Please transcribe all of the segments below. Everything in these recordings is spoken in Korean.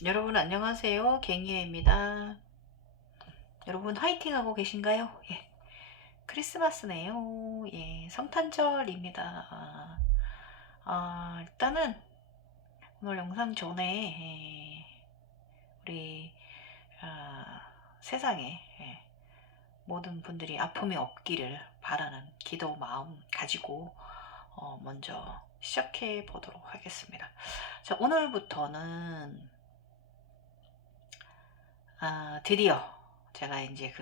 여러분 안녕하세요. 갱이에입니다. 여러분 화이팅하고 계신가요? 예. 크리스마스네요. 예. 성탄절입니다. 일단은 오늘 영상 전에 우리 세상에 모든 분들이 아픔이 없기를 바라는 기도 마음 가지고 먼저 시작해 보도록 하겠습니다. 자, 오늘부터는 드디어 제가 이제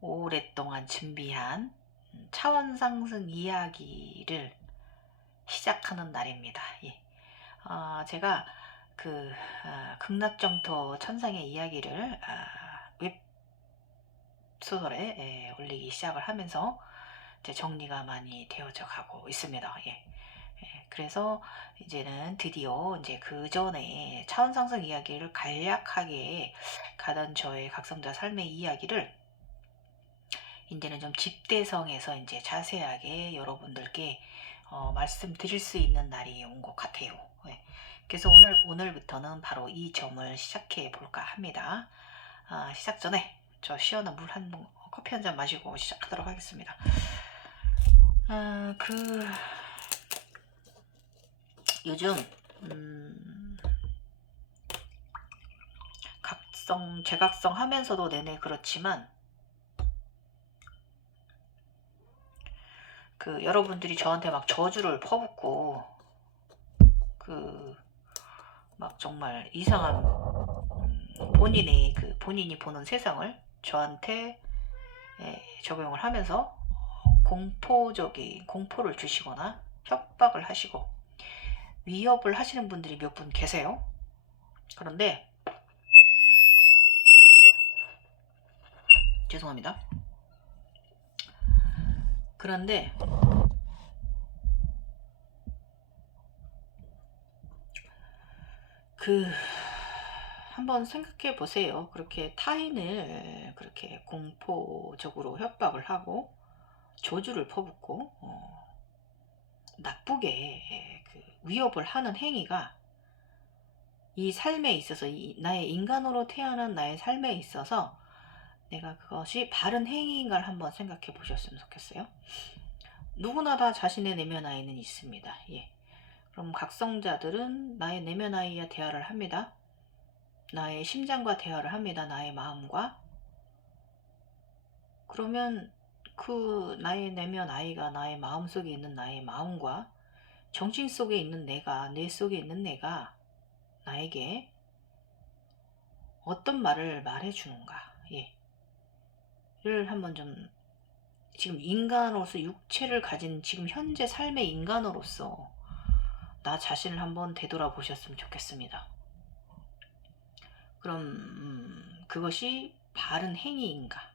오랫동안 준비한 차원 상승 이야기를 시작하는 날입니다. 예. 제가 극락정토 천상의 이야기를 웹소설에 올리기 시작을 하면서 이제 정리가 많이 되어져 가고 있습니다. 예. 그래서 이제는 드디어 이제 그 전에 차원 상승 이야기를 간략하게 가던 저의 각성자 삶의 이야기를 이제는 좀 집대성에서 이제 자세하게 여러분들께 말씀드릴 수 있는 날이 온 것 같아요. 네. 그래서 오늘부터는 바로 이 점을 시작해 볼까 합니다. 시작 전에 저 시원한 커피 한 잔 마시고 시작하도록 하겠습니다. 요즘 재각성 하면서도 내내 그렇지만 여러분들이 저한테 막 저주를 퍼붓고 막 정말 이상한 본인이 보는 세상을 저한테 적용을 하면서 공포를 주시거나 협박을 하시고 위협을 하시는 분들이 몇 분 계세요. 그런데 죄송합니다. 그런데 한번 생각해 보세요. 그렇게 타인을 그렇게 공포적으로 협박을 하고 저주를 퍼붓고 나쁘게 위협을 하는 행위가 이 삶에 있어서 나의 인간으로 태어난 나의 삶에 있어서 내가 그것이 바른 행위인가를 한번 생각해 보셨으면 좋겠어요. 누구나 다 자신의 내면 아이는 있습니다. 예. 그럼 각성자들은 나의 내면 아이와 대화를 합니다. 나의 심장과 대화를 합니다. 나의 마음과. 그러면 나의 내면 아이가 나의 마음 속에 있는 나의 마음과 정신 속에 있는 내 속에 있는 내가 나에게 어떤 말을 말해주는가, 예. 를 한번 좀, 지금 인간으로서 육체를 가진 지금 현재 삶의 인간으로서 나 자신을 한번 되돌아보셨으면 좋겠습니다. 그럼 그것이 바른 행위인가?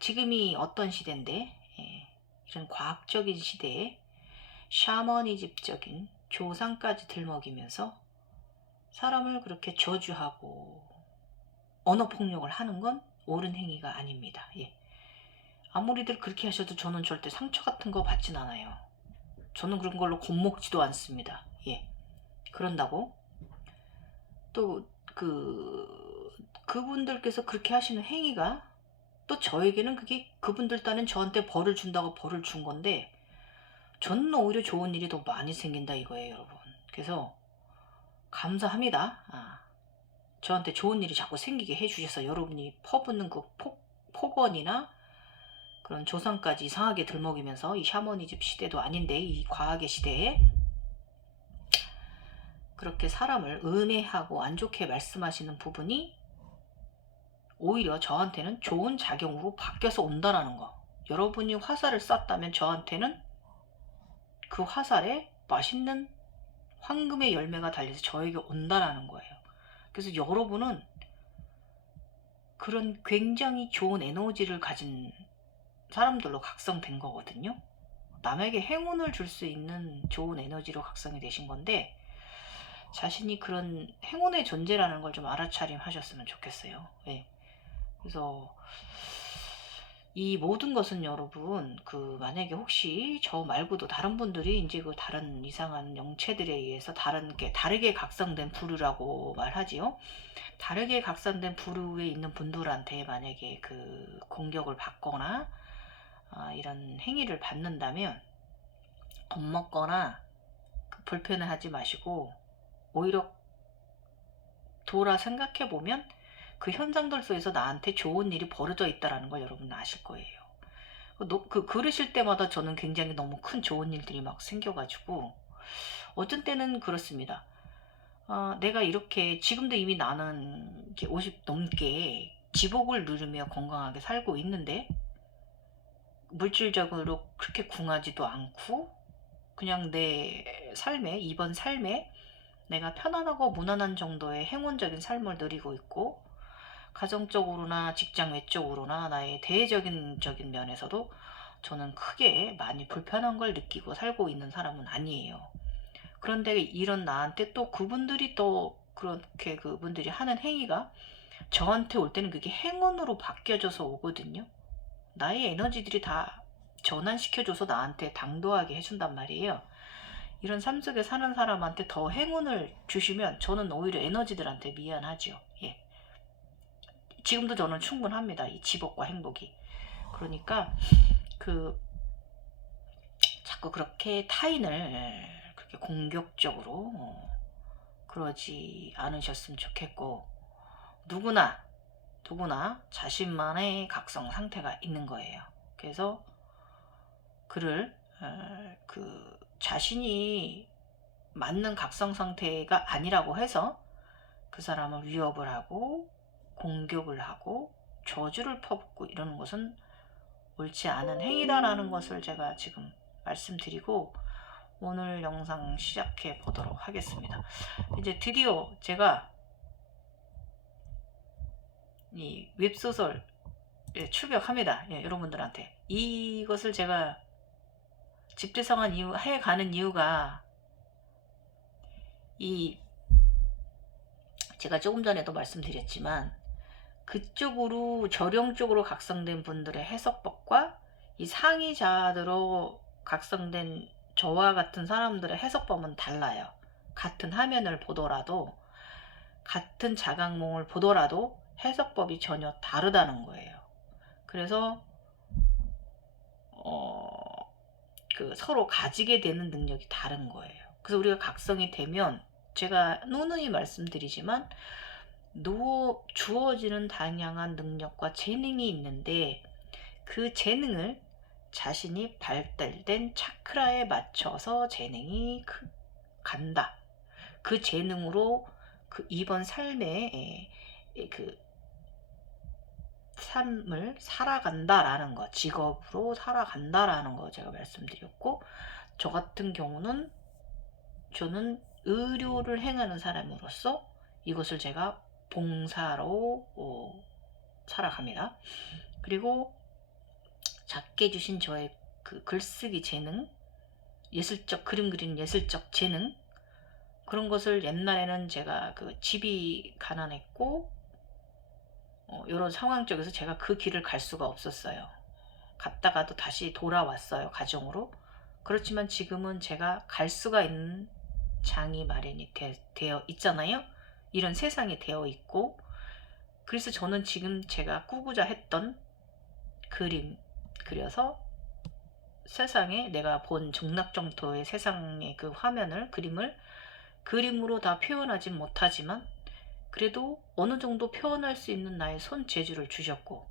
지금이 어떤 시대인데, 이런 과학적인 시대에 샤머니즘적인 조상까지 들먹이면서 사람을 그렇게 저주하고 언어폭력을 하는 건 옳은 행위가 아닙니다. 예. 아무리들 그렇게 하셔도 저는 절대 상처 같은 거 받진 않아요. 저는 그런 걸로 겁먹지도 않습니다. 예. 그런다고 또 그분들께서 그렇게 하시는 행위가 또 저에게는 그게 그분들 딴엔 저한테 벌을 준다고 벌을 준 건데 저는 오히려 좋은 일이 더 많이 생긴다 이거예요, 여러분. 그래서 감사합니다. 저한테 좋은 일이 자꾸 생기게 해주셔서 여러분이 퍼붓는 폭언이나 그런 조상까지 이상하게 들먹이면서 이 샤머니즘 시대도 아닌데 이 과학의 시대에 그렇게 사람을 은혜하고 안 좋게 말씀하시는 부분이 오히려 저한테는 좋은 작용으로 바뀌어서 온다라는 거. 여러분이 화살을 쐈다면 저한테는 그 화살에 맛있는 황금의 열매가 달려서 저에게 온다라는 거예요. 그래서 여러분은 그런 굉장히 좋은 에너지를 가진 사람들로 각성된 거거든요. 남에게 행운을 줄 수 있는 좋은 에너지로 각성이 되신 건데 자신이 그런 행운의 존재라는 걸 좀 알아차림 하셨으면 좋겠어요. 네. 그래서 이 모든 것은 여러분 만약에 혹시 저 말고도 다른 분들이 인제 다른 이상한 영체들에 의해서 다르게 각성된 부류라고 말하지요. 다르게 각성된 부류에 있는 분들한테 만약에 공격을 받거나 이런 행위를 받는다면 겁먹거나 불편해하지 마시고 오히려 돌아 생각해 보면 그 현상들 속에서 나한테 좋은 일이 벌어져 있다라는 걸 여러분 아실 거예요. 그러실 때마다 저는 굉장히 너무 큰 좋은 일들이 막 생겨 가지고 어떤 때는 그렇습니다. 내가 이렇게 지금도 이미 나는 이렇게 50 넘게 지복을 누리며 건강하게 살고 있는데 물질적으로 그렇게 궁하지도 않고 그냥 내 삶에 이번 삶에 내가 편안하고 무난한 정도의 행운적인 삶을 누리고 있고 가정적으로나 직장 외적으로나 나의 대외적인 면에서도 저는 크게 많이 불편한 걸 느끼고 살고 있는 사람은 아니에요. 그런데 이런 나한테 또 그분들이 또 그렇게 그분들이 하는 행위가 저한테 올 때는 그게 행운으로 바뀌어져서 오거든요. 나의 에너지들이 다 전환시켜줘서 나한테 당도하게 해준단 말이에요. 이런 삶 속에 사는 사람한테 더 행운을 주시면 저는 오히려 에너지들한테 미안하죠. 예. 지금도 저는 충분합니다. 이 지복과 행복이. 그러니까 그 자꾸 그렇게 타인을 그렇게 공격적으로 그러지 않으셨으면 좋겠고 누구나 자신만의 각성 상태가 있는 거예요. 그래서 그를 자신이 맞는 각성 상태가 아니라고 해서 그 사람을 위협을 하고 공격을 하고 저주를 퍼붓고 이러는 것은 옳지 않은 행위다라는 것을 제가 지금 말씀드리고 오늘 영상 시작해 보도록 하겠습니다. 이제 드디어 제가 이 웹소설 출격합니다. 예, 여러분들한테 이것을 제가 집대성한 이유 해가는 이유가 이 제가 조금 전에도 말씀드렸지만 그쪽으로 저령 쪽으로 각성된 분들의 해석법과 이 상위자들로 각성된 저와 같은 사람들의 해석법은 달라요. 같은 화면을 보더라도 같은 자각몽을 보더라도 해석법이 전혀 다르다는 거예요. 그래서 서로 가지게 되는 능력이 다른 거예요. 그래서 우리가 각성이 되면 제가 누누이 말씀드리지만 주어지는 다양한 능력과 재능이 있는데 그 재능을 자신이 발달된 차크라에 맞춰서 재능이 간다. 그 재능으로 이번 삶의 삶을 살아간다라는 거, 직업으로 살아간다라는 거 제가 말씀드렸고 저 같은 경우는 저는 의료를 행하는 사람으로서 이것을 제가 봉사로 살아갑니다. 그리고 작게 주신 저의 글쓰기 재능, 예술적 그림 그리는 예술적 재능 그런 것을 옛날에는 제가 집이 가난했고 이런 상황 쪽에서 제가 그 길을 갈 수가 없었어요. 갔다가도 다시 돌아왔어요, 가정으로. 그렇지만 지금은 제가 갈 수가 있는 장이 마련이 되어 있잖아요. 이런 세상이 되어 있고 그래서 저는 지금 제가 꾸고자 했던 그림 그려서 세상에 내가 본 정락정토의 세상의 그 화면을 그림으로 다 표현하진 못하지만 그래도 어느 정도 표현할 수 있는 나의 손재주를 주셨고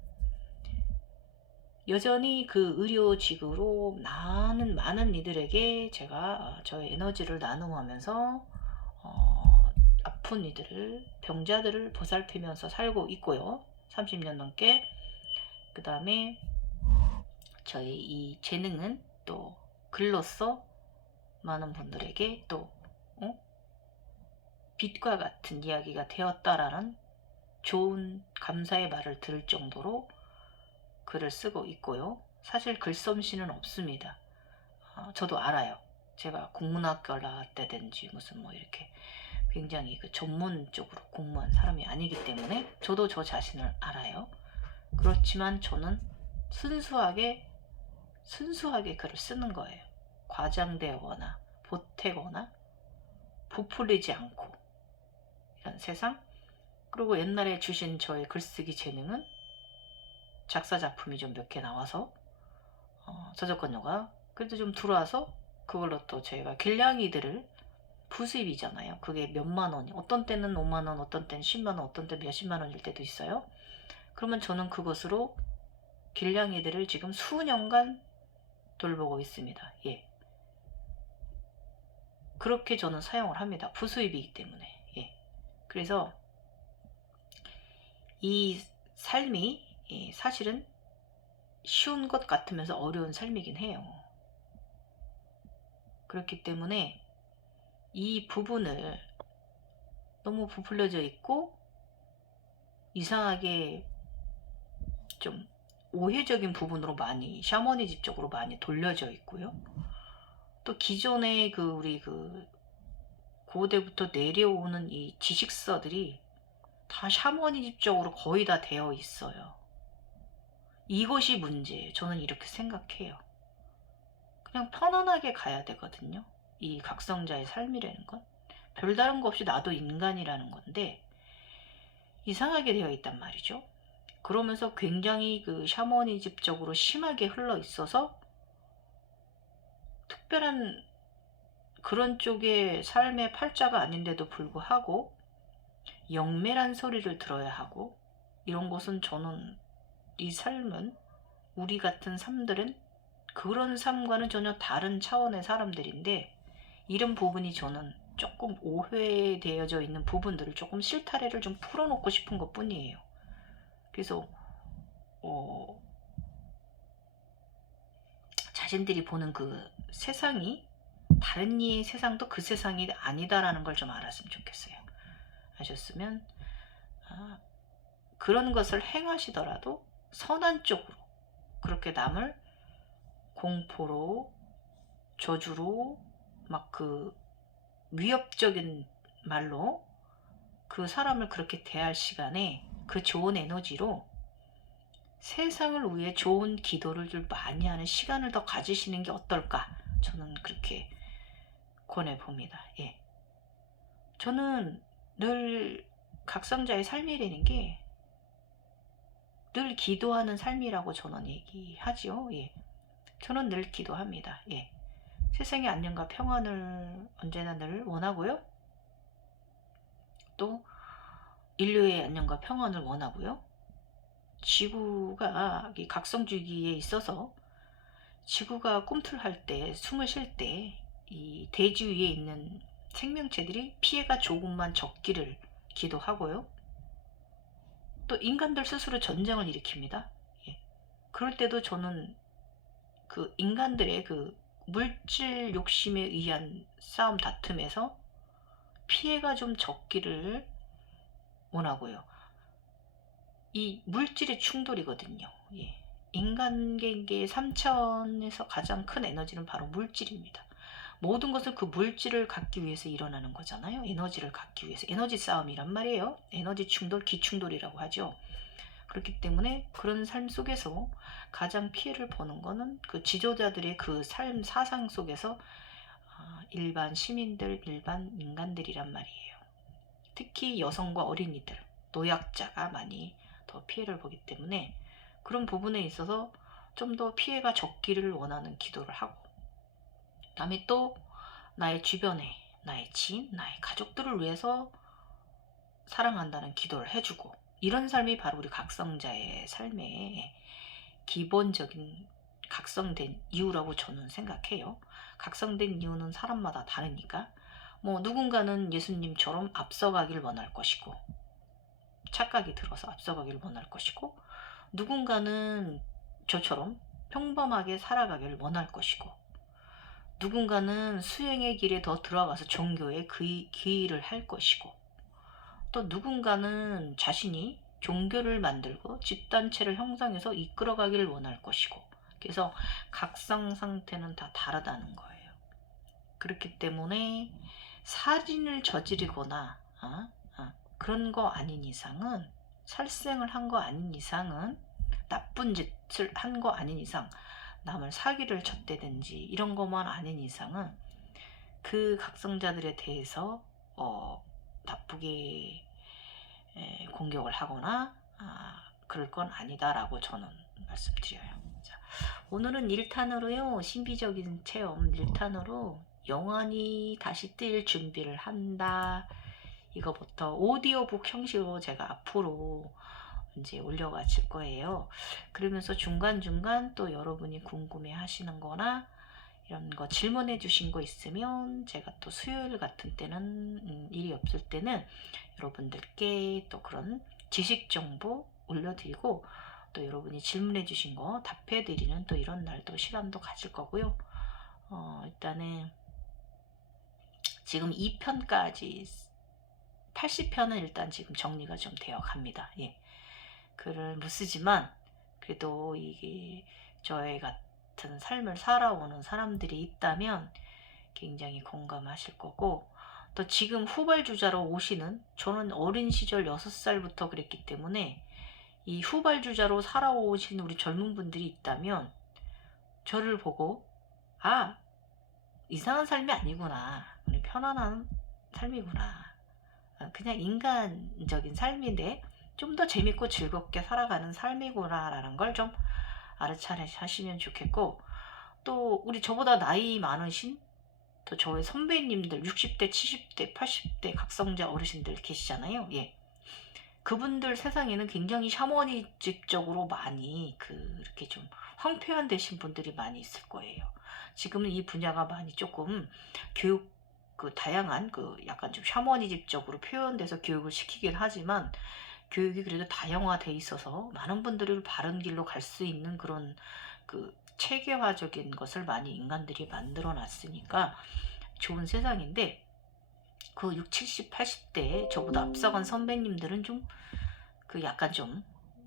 여전히 의료직으로 많은 이들에게 제가 저의 에너지를 나눔하면서 아픈 이들을 병자들을 보살피면서 살고 있고요. 30년 넘게. 그 다음에 저의 이 재능은 또 글로써 많은 분들에게 또 빛과 같은 이야기가 되었다라는 좋은 감사의 말을 들을 정도로 글을 쓰고 있고요. 사실 글솜씨는 없습니다. 저도 알아요. 제가 국문학교를 나왔다든지 무슨 이렇게 굉장히 전문 쪽으로 공부한 사람이 아니기 때문에 저도 저 자신을 알아요. 그렇지만 저는 순수하게 글을 쓰는 거예요. 과장되거나 보태거나 부풀리지 않고 이런 세상. 그리고 옛날에 주신 저의 글쓰기 재능은 작사 작품이 좀 몇 개 나와서 저작권료가 그래도 좀 들어와서 그걸로 또 저희가 길냥이들을 부수입이잖아요. 그게 몇만 원이 어떤 때는 5만 원, 어떤 때는 10만 원, 어떤 때는 몇십만 원일 때도 있어요. 그러면 저는 그것으로 길냥이들을 지금 수년간 돌보고 있습니다. 예. 그렇게 저는 사용을 합니다. 부수입이기 때문에. 예. 그래서 이 삶이 사실은 쉬운 것 같으면서 어려운 삶이긴 해요. 그렇기 때문에 이 부분을 너무 부풀려져 있고 이상하게 좀 오해적인 부분으로 많이 샤머니즘 쪽으로 많이 돌려져 있고요. 또 기존의 우리 고대부터 내려오는 이 지식서들이 다 샤머니즘 쪽으로 거의 다 되어 있어요. 이것이 문제예요. 저는 이렇게 생각해요. 그냥 편안하게 가야 되거든요. 이 각성자의 삶이라는 건 별다른 거 없이 나도 인간이라는 건데 이상하게 되어 있단 말이죠. 그러면서 굉장히 샤머니즘적으로 심하게 흘러 있어서 특별한 그런 쪽의 삶의 팔자가 아닌데도 불구하고 영매란 소리를 들어야 하고 이런 것은 저는 이 삶은 우리 같은 삶들은 그런 삶과는 전혀 다른 차원의 사람들인데 이런 부분이 저는 조금 오해되어져 있는 부분들을 조금 실타래를 좀 풀어놓고 싶은 것 뿐이에요. 그래서 자신들이 보는 그 세상이 다른 이의 세상도 그 세상이 아니다라는 걸 좀 알았으면 좋겠어요. 아셨으면 그런 것을 행하시더라도 선한 쪽으로 그렇게 남을 공포로 저주로 막 위협적인 말로 그 사람을 그렇게 대할 시간에 그 좋은 에너지로 세상을 위해 좋은 기도를 좀 많이 하는 시간을 더 가지시는 게 어떨까? 저는 그렇게 권해봅니다. 예. 저는 늘 각성자의 삶이라는 게 늘 기도하는 삶이라고 저는 얘기하지요. 예. 저는 늘 기도합니다. 예. 세상의 안녕과 평안을 언제나 늘 원하고요. 또 인류의 안녕과 평안을 원하고요. 지구가 각성주기에 있어서 지구가 꿈틀할 때, 숨을 쉴 때 이 대지 위에 있는 생명체들이 피해가 조금만 적기를 기도하고요. 또 인간들 스스로 전쟁을 일으킵니다. 예. 그럴 때도 저는 인간들의 물질 욕심에 의한 싸움 다툼에서 피해가 좀 적기를 원하고요. 이 물질의 충돌이거든요. 예. 인간계의 3차원에서 가장 큰 에너지는 바로 물질입니다. 모든 것은 그 물질을 갖기 위해서 일어나는 거잖아요. 에너지를 갖기 위해서. 에너지 싸움이란 말이에요. 에너지 충돌, 기충돌이라고 하죠. 그렇기 때문에 그런 삶 속에서 가장 피해를 보는 거는 그 지도자들의 그 삶 사상 속에서 일반 시민들, 일반 인간들이란 말이에요. 특히 여성과 어린이들, 노약자가 많이 더 피해를 보기 때문에 그런 부분에 있어서 좀 더 피해가 적기를 원하는 기도를 하고, 다음에 또 나의 주변에 나의 지인, 나의 가족들을 위해서 사랑한다는 기도를 해주고, 이런 삶이 바로 우리 각성자의 삶의 기본적인 각성된 이유라고 저는 생각해요. 각성된 이유는 사람마다 다르니까 누군가는 예수님처럼 앞서가길 원할 것이고 착각이 들어서 앞서가길 원할 것이고, 누군가는 저처럼 평범하게 살아가길 원할 것이고, 누군가는 수행의 길에 더 들어가서 종교에 기일을 할 것이고, 또 누군가는 자신이 종교를 만들고 집단체를 형성해서 이끌어가기를 원할 것이고, 그래서 각성 상태는 다 다르다는 거예요. 그렇기 때문에 살인을 저지르거나 그런 거 아닌 이상은, 살생을 한 거 아닌 이상은 나쁜 짓을 한 거 아닌 이상, 남을 사기를 쳤다든지 이런 것만 아닌 이상은 그 각성자들에 대해서 나쁘게 공격을 하거나 그럴 건 아니다라고 저는 말씀드려요. 자, 오늘은 1탄으로요. 신비적인 체험 1탄으로 영원히 다시 뜰 준비를 한다. 이거부터 오디오북 형식으로 제가 앞으로 이제 올려가실 거예요. 그러면서 중간중간 또 여러분이 궁금해 하시는 거나 이런 거 질문해 주신 거 있으면 제가 또 수요일 같은 때는 일이 없을 때는 여러분들께 또 그런 지식 정보 올려드리고 또 여러분이 질문해 주신 거 답해 드리는 또 이런 날도 시간도 가질 거고요. 일단은 지금 2편까지 80편은 일단 지금 정리가 좀 되어 갑니다. 예. 글을 못 쓰지만 그래도 이게 저희 같은 삶을 살아오는 사람들이 있다면 굉장히 공감하실 거고, 또 지금 후발주자로 오시는, 저는 어린 시절 6살부터 그랬기 때문에 이 후발주자로 살아오신 우리 젊은 분들이 있다면 저를 보고 이상한 삶이 아니구나, 우리 편안한 삶이구나, 그냥 인간적인 삶인데 좀 더 재밌고 즐겁게 살아가는 삶이구나 라는 걸 좀 알아차리시면 좋겠고, 또 우리 저보다 나이 많으신 또 저의 선배님들 60대 70대 80대 각성자 어르신들 계시잖아요. 예. 그분들 세상에는 굉장히 샤머니즘적으로 많이 그렇게 좀 황폐한 되신 분들이 많이 있을 거예요. 지금은 이 분야가 많이 조금 교육 다양한 약간 좀 샤머니즘적으로 표현돼서 교육을 시키긴 하지만 교육이 그래도 다양화돼 있어서 많은 분들이 바른 길로 갈 수 있는 그런 체계화적인 것을 많이 인간들이 만들어 놨으니까 좋은 세상인데, 6, 70, 80대 저보다 앞서간 선배님들은 좀 약간 좀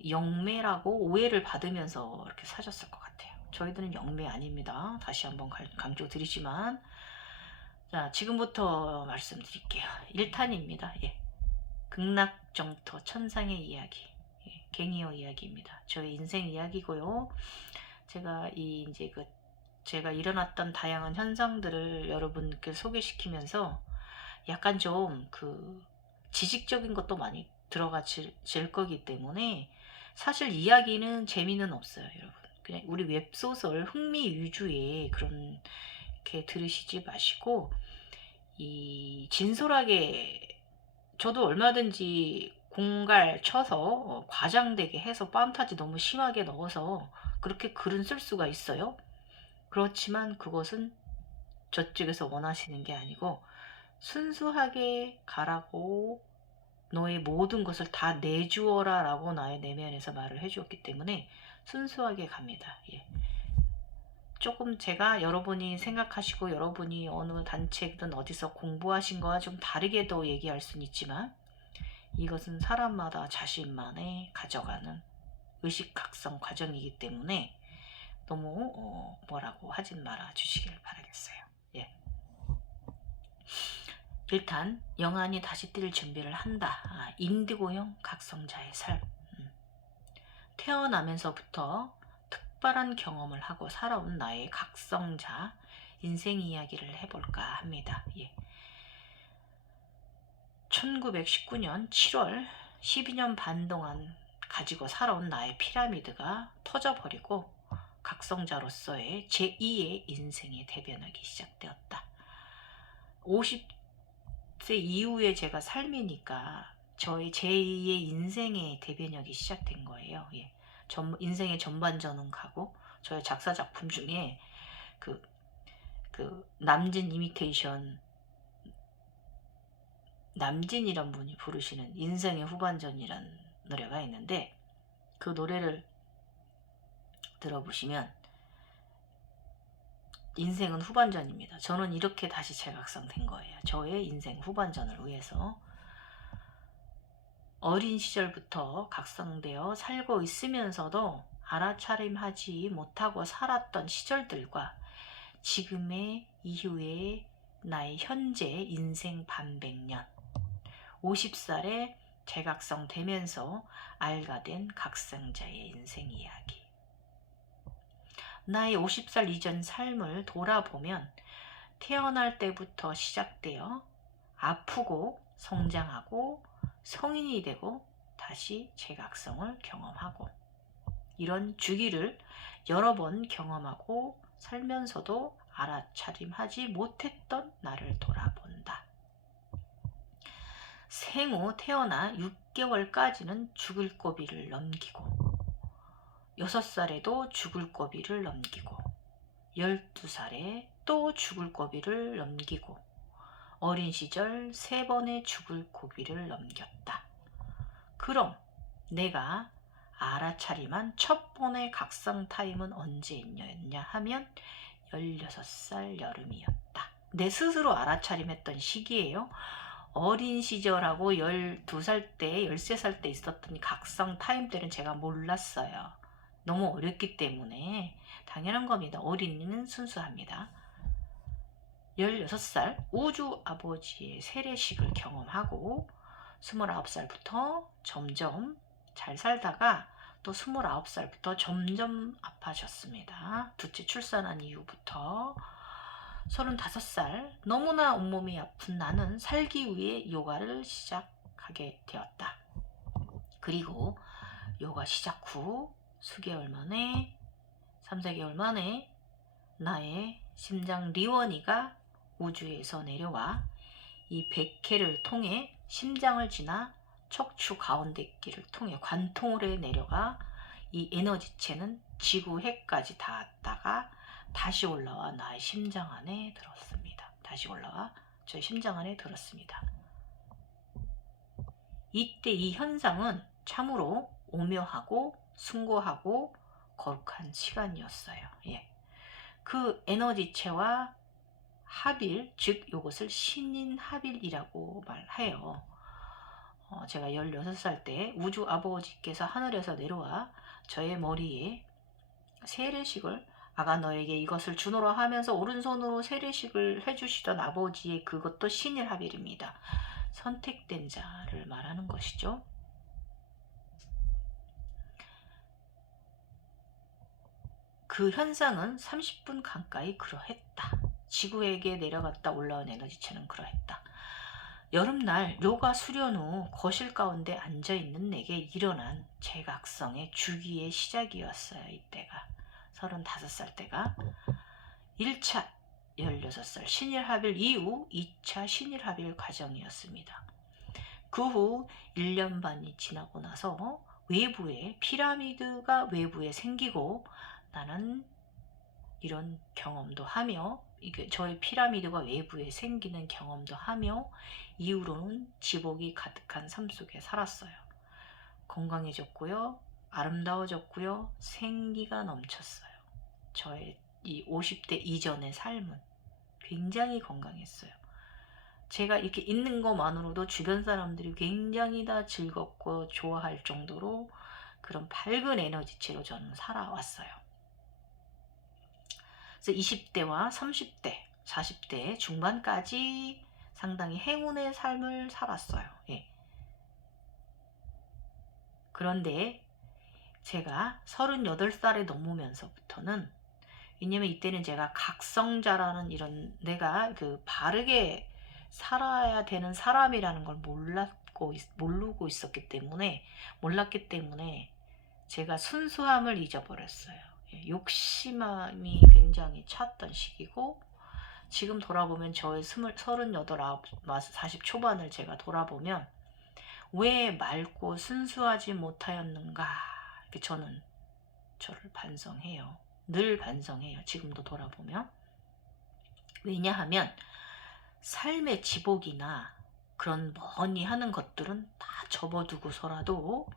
영매라고 오해를 받으면서 이렇게 사셨을 것 같아요. 저희들은 영매 아닙니다. 다시 한번 강조드리지만, 자, 지금부터 말씀드릴게요. 1탄입니다. 예. 극락정토 천상의 이야기, 예, 갱이어 이야기입니다. 저의 인생 이야기고요. 제가 제가 일어났던 다양한 현상들을 여러분께 소개시키면서 약간 좀 지식적인 것도 많이 들어가질 거기 때문에 사실 이야기는 재미는 없어요, 여러분. 그냥 우리 웹소설 흥미 위주의 그런 게 들으시지 마시고, 이 진솔하게, 저도 얼마든지 공갈 쳐서 과장되게 해서 판타지 너무 심하게 넣어서 그렇게 글은 쓸 수가 있어요. 그렇지만 그것은 저쪽에서 원하시는 게 아니고 순수하게 가라고, 너의 모든 것을 다 내주어라 라고 나의 내면에서 말을 해주었기 때문에 순수하게 갑니다. 예. 조금 제가 여러분이 생각하시고 여러분이 어느 단체든 어디서 공부하신 거와 좀 다르게도 얘기할 수는 있지만, 이것은 사람마다 자신만의 가져가는 의식각성 과정이기 때문에 너무 뭐라고 하진 말아 주시길 바라겠어요. 예. 일단 영안이 다시 뜰 준비를 한다. 인디고형 각성자의 삶. 태어나면서부터 특별한 경험을 하고 살아온 나의 각성자 인생 이야기를 해볼까 합니다. 예. 1919년 7월 12년 반 동안 가지고 살아온 나의 피라미드가 터져버리고 각성자로서의 제2의 인생의 대변하기 시작되었다. 50세 이후에 제가 삶이니까 저의 제2의 인생의 대변력이 시작된 거예요. 예. 인생의 전반전은 가고, 저의 작사 작품 중에 남진 이미테이션, 남진이란 분이 부르시는 인생의 후반전이란 노래가 있는데, 그 노래를 들어보시면 인생은 후반전입니다. 저는 이렇게 다시 재각성된 거예요. 저의 인생 후반전을 위해서 어린 시절부터 각성되어 살고 있으면서도 알아차림하지 못하고 살았던 시절들과 지금의 이후의 나의 현재 인생 반백년, 50살에 제각성 되면서 알가된 각성자의 인생 이야기. 나의 50살 이전 삶을 돌아보면 태어날 때부터 시작되어 아프고 성장하고 성인이 되고 다시 제각성을 경험하고, 이런 주기를 여러 번 경험하고 살면서도 알아차림하지 못했던 나를 돌아본다. 생후 태어나 6개월까지는 죽을 고비를 넘기고, 6살에도 죽을 고비를 넘기고, 12살에 또 죽을 고비를 넘기고, 어린 시절 3번의 죽을 고비를 넘겼다. 그럼 내가 알아차림한 첫 번의 각성 타임은 언제였냐 하면 16살 여름이었다. 내 스스로 알아차림했던 시기예요. 어린 시절하고 12살 때, 13살 때 있었던 각성 타임 때는 제가 몰랐어요. 너무 어렸기 때문에 당연한 겁니다. 어린이는 순수합니다. 16살 우주 아버지의 세례식을 경험하고 29살부터 점점 잘 살다가 또 29살부터 점점 아파졌습니다. 둘째 출산한 이후부터 35살 너무나 온몸이 아픈 나는 살기 위해 요가를 시작하게 되었다. 그리고 요가 시작 후 수개월 만에 3, 4개월 만에 나의 심장 리원이가 우주에서 내려와 이 백회를 통해 심장을 지나 척추 가운데 길을 통해 관통으로 내려가 이 에너지체는 지구핵까지 닿았다가 다시 올라와 나의 심장 안에 들었습니다. 다시 올라와 저의 심장 안에 들었습니다. 이때 이 현상은 참으로 오묘하고 숭고하고 거룩한 시간이었어요. 예. 그 에너지체와 합일, 즉 이것을 신인합일이라고 말해요. 제가 16살 때 우주 아버지께서 하늘에서 내려와 저의 머리에 세례식을, 아가 너에게 이것을 주노라 하면서 오른손으로 세례식을 해주시던 아버지의 그것도 신일합일입니다. 선택된 자를 말하는 것이죠. 그 현상은 30분 가까이 그러했다. 지구에게 내려갔다 올라온 에너지체는 그러했다. 여름날 요가 수련 후 거실 가운데 앉아있는 내게 일어난 제각성의 주기의 시작이었어요. 이때가 35살 때가 1차 16살 신일합일 이후 2차 신일합일 과정이었습니다. 그 후 1년 반이 지나고 나서 외부에 피라미드가 외부에 생기고 나는 이런 경험도 하며, 이게 저의 피라미드가 외부에 생기는 경험도 하며 이후로는 지복이 가득한 삶 속에 살았어요. 건강해졌고요. 아름다워졌고요. 생기가 넘쳤어요. 저의 이 50대 이전의 삶은 굉장히 건강했어요. 제가 이렇게 있는 것만으로도 주변 사람들이 굉장히 다 즐겁고 좋아할 정도로 그런 밝은 에너지체로 저는 살아왔어요. 그래서 20대와 30대, 40대 중반까지 상당히 행운의 삶을 살았어요. 예. 그런데 제가 38살에 넘으면서부터는, 왜냐면 이때는 제가 각성자라는 이런, 내가 그 바르게 살아야 되는 사람이라는 걸 모르고 있었기 때문에, 몰랐기 때문에 제가 순수함을 잊어버렸어요. 욕심이 굉장히 찼던 시기고, 지금 돌아보면 저의 38, 40 초반을 제가 돌아보면 왜 맑고 순수하지 못하였는가, 이렇게 저는 저를 반성해요. 늘 반성해요. 지금도 돌아보면. 왜냐하면 삶의 지복이나 그런 뭐니 하는 것들은 다 접어두고서라도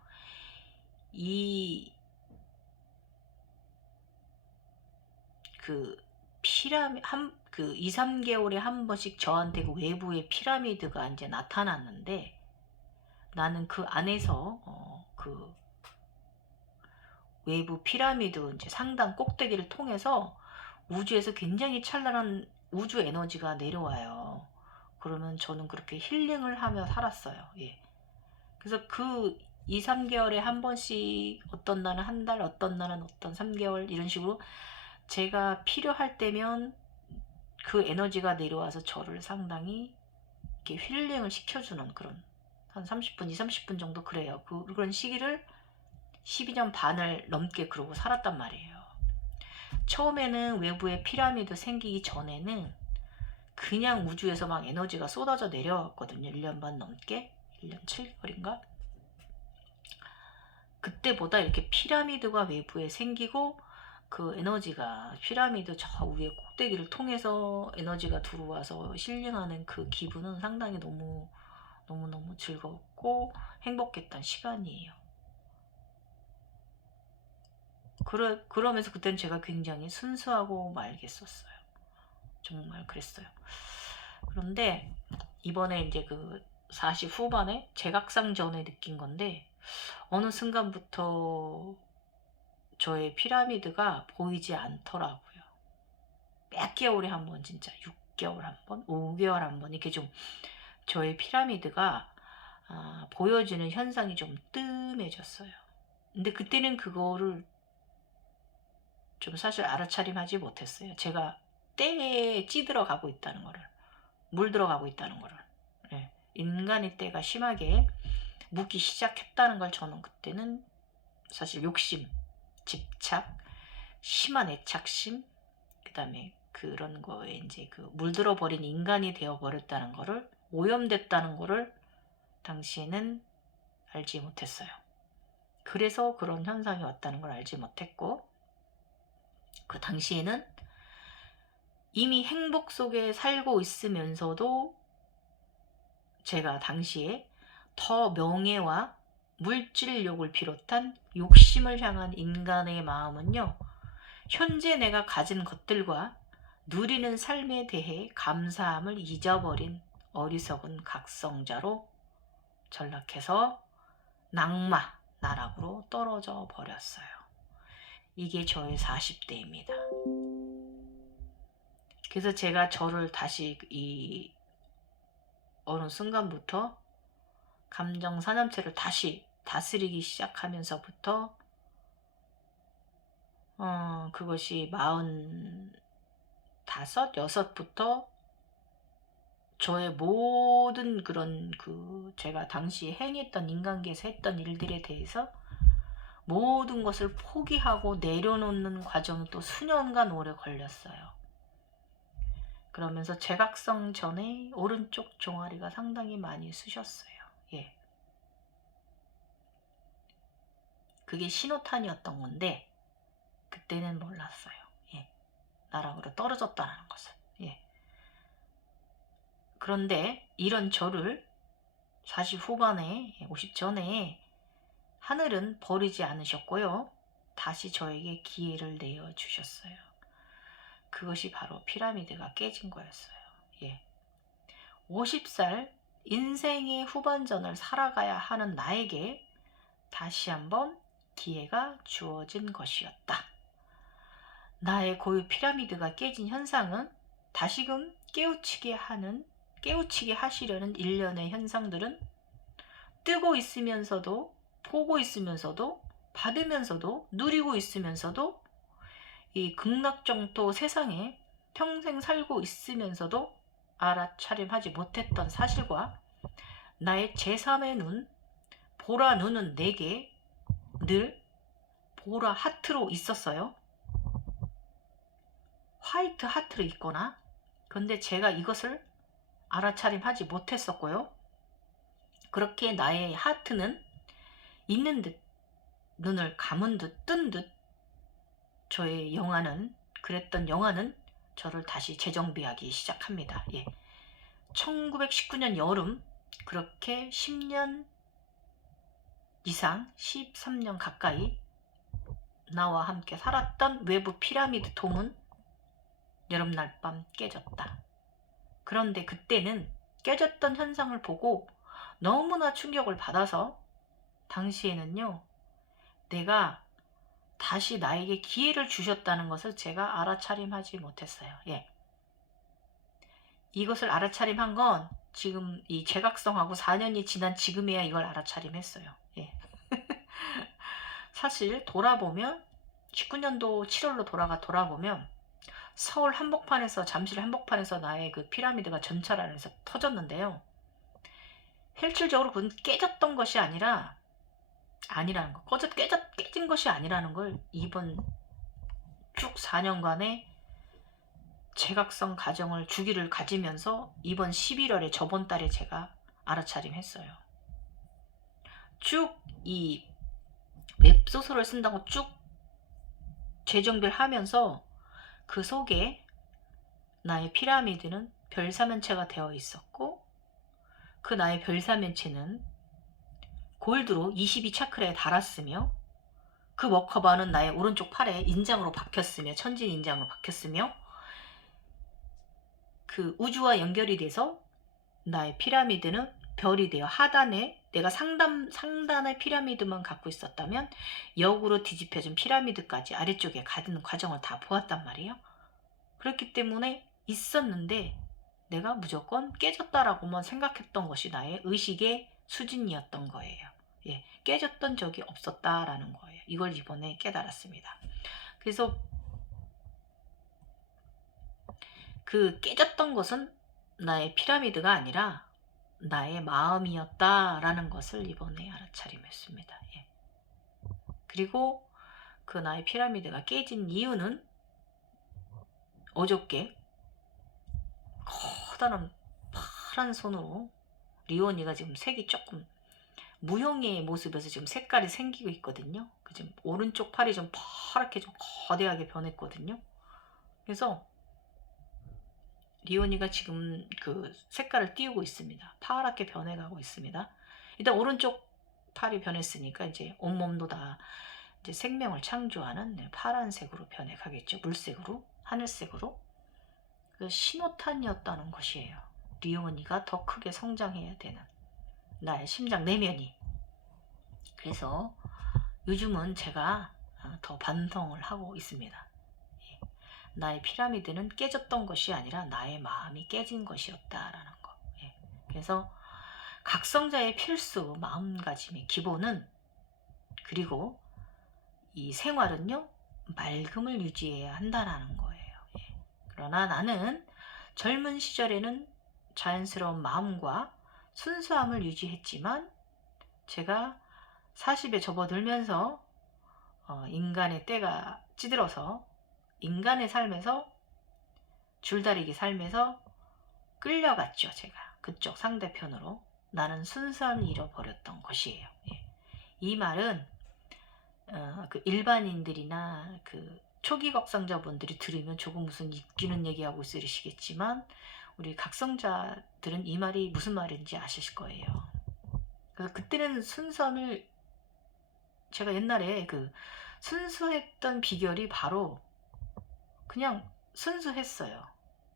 그 2, 3개월에 한 번씩 저한테 그 외부의 피라미드가 이제 나타났는데, 나는 그 안에서 그 외부 피라미드 이제 상단 꼭대기를 통해서 우주에서 굉장히 찬란한 우주 에너지가 내려와요. 그러면 저는 그렇게 힐링을 하며 살았어요. 예. 그래서 그 2, 3개월에 한 번씩 어떤 날은 한 달, 어떤 날은 어떤 3개월 이런 식으로 제가 필요할 때면 그 에너지가 내려와서 저를 상당히 이렇게 힐링을 시켜주는 그런 한 30분, 2, 30분 정도 그래요. 그런 시기를 12년 반을 넘게 그러고 살았단 말이에요. 처음에는 외부에 피라미드 생기기 전에는 그냥 우주에서 막 에너지가 쏟아져 내려왔거든요. 1년 반 넘게. 1년 7개월인가? 그때보다 이렇게 피라미드가 외부에 생기고 그 에너지가 피라미드 저 위에 꼭대기를 통해서 에너지가 들어와서 힐링하는 그 기분은 상당히 너무너무 즐겁고 행복했던 시간이에요. 그러면서 그때는 제가 굉장히 순수하고 맑았었어요. 정말 그랬어요. 그런데 이번에 이제 그 40 후반에 제각상 전에 느낀 건데 어느 순간부터 저의 피라미드가 보이지 않더라고요. 몇 개월에 한 번, 진짜 6개월 한 번, 5개월 한 번 이렇게 좀 저의 피라미드가 보여지는 현상이 좀 뜸해졌어요. 근데 그때는 그거를 좀 사실 알아차림하지 못했어요. 제가 때에 찌들어가고 있다는 거를, 물들어가고 있다는 거를. 예. 인간의 때가 심하게 묻기 시작했다는 걸 저는 그때는 사실 욕심, 집착, 심한 애착심, 그 다음에 그런 거에 이제 그 물들어 버린 인간이 되어 버렸다는 거를, 오염됐다는 거를 당시에는 알지 못했어요. 그래서 그런 현상이 왔다는 걸 알지 못했고, 그 당시에는 이미 행복 속에 살고 있으면서도 제가 당시에 더 명예와 물질욕을 비롯한 욕심을 향한 인간의 마음은요, 현재 내가 가진 것들과 누리는 삶에 대해 감사함을 잊어버린 어리석은 각성자로 전락해서 낙마, 나락으로 떨어져 버렸어요. 이게 저의 40대입니다. 그래서 제가 저를 다시 어느 순간부터 감정 사념체를 다시 다스리기 시작하면서부터 그것이 45, 6부터 저의 모든 그런 제가 당시 행했던 인간계에서 했던 일들에 대해서 모든 것을 포기하고 내려놓는 과정이 또 수년간 오래 걸렸어요. 그러면서 제각성 전에 오른쪽 종아리가 상당히 많이 쑤셨어요. 예. 그게 신호탄이었던 건데 그때는 몰랐어요. 예. 나락으로 떨어졌다는 것을. 예. 그런데 이런 저를 40 후반에 50 전에 하늘은 버리지 않으셨고요. 다시 저에게 기회를 내어주셨어요. 그것이 바로 피라미드가 깨진 거였어요. 예. 50살 인생의 후반전을 살아가야 하는 나에게 다시 한번 기회가 주어진 것이었다. 나의 고유 피라미드가 깨진 현상은 다시금 깨우치게 하시려는 일련의 현상들은 뜨고 있으면서도, 보고 있으면서도, 받으면서도, 누리고 있으면서도, 이 극락정토 세상에 평생 살고 있으면서도 알아차림하지 못했던 사실과 나의 제3의 눈, 보라 눈은 내게 늘 보라 하트로 있었어요. 화이트 하트로 있거나. 그런데 제가 이것을 알아차림하지 못했었고요. 그렇게 나의 하트는 있는 듯, 눈을 감은 듯, 뜬 듯, 그랬던 영화는 저를 다시 재정비하기 시작합니다. 예. 1919년 여름, 그렇게 10년 이상, 13년 가까이 나와 함께 살았던 외부 피라미드 통은 여름날 밤 깨졌다. 그런데 그때는 깨졌던 현상을 보고 너무나 충격을 받아서 당시에는요, 내가 다시 나에게 기회를 주셨다는 것을 제가 알아차림하지 못했어요. 예. 이것을 알아차림한 건 지금 이 제각성하고 4년이 지난 지금에야 이걸 알아차림했어요. 예. 사실 돌아보면 19년도 7월로 돌아보면 서울 한복판에서 잠실 한복판에서 나의 그 피라미드가 전철 안에서 터졌는데요. 실질적으로 그건 깨졌던 것이 아니라는 거. 깨진 것이 아니라는 걸 이번 쭉 4년간의 제각성 가정을 주기를 가지면서 이번 11월에 저번 달에 제가 알아차림했어요. 쭉 이 웹소설을 쓴다고 쭉 재정비를 하면서 그 속에 나의 피라미드는 별사면체가 되어 있었고, 그 나의 별사면체는 골드로 22차크라에 달았으며, 그 머커바는 나의 오른쪽 팔에 인장으로 박혔으며, 천진 인장으로 박혔으며, 그 우주와 연결이 돼서 나의 피라미드는 별이 되어 하단에 내가 상단의 피라미드만 갖고 있었다면 역으로 뒤집혀진 피라미드까지 아래쪽에 가는 과정을 다 보았단 말이에요. 그렇기 때문에 있었는데 내가 무조건 깨졌다라고만 생각했던 것이 나의 의식의 수준이었던 거예요. 예, 깨졌던 적이 없었다라는 거예요. 이걸 이번에 깨달았습니다. 그래서 그 깨졌던 것은 나의 피라미드가 아니라 나의 마음이었다라는 것을 이번에 알아차림했습니다. 예. 그리고 그 나의 피라미드가 깨진 이유는 어저께 커다란 파란 손으로 리온이가 지금 색이 조금 무형의 모습에서 지금 색깔이 생기고 있거든요. 지금 오른쪽 팔이 좀 파랗게 좀 거대하게 변했거든요. 그래서 리온이가 지금 그 색깔을 띄우고 있습니다. 파랗게 변해가고 있습니다. 일단 오른쪽 팔이 변했으니까 이제 온몸도 다 이제 생명을 창조하는 파란색으로 변해가겠죠. 물색으로, 하늘색으로. 그 신호탄이었다는 것이에요. 리온이가 더 크게 성장해야 되는 나의 심장 내면이. 그래서 요즘은 제가 더 반성을 하고 있습니다. 나의 피라미드는 깨졌던 것이 아니라 나의 마음이 깨진 것이었다라는 거. 예. 그래서 각성자의 필수 마음가짐의 기본은, 그리고 이 생활은요, 맑음을 유지해야 한다라는 거예요. 예. 그러나 나는 젊은 시절에는 자연스러운 마음과 순수함을 유지했지만 제가 40에 접어들면서 인간의 때가 찌들어서 인간의 삶에서 줄다리기 삶에서 끌려갔죠. 제가 그쪽 상대편으로. 나는 순수함을 잃어버렸던 것이에요. 예. 이 말은 그 일반인들이나 그 초기 각성자분들이 들으면 조금 무슨 웃기는 얘기하고 있으시겠지만 우리 각성자들은 이 말이 무슨 말인지 아실 거예요. 그래서 그때는 순수함을, 제가 옛날에 그 순수했던 비결이 바로 그냥 순수했어요.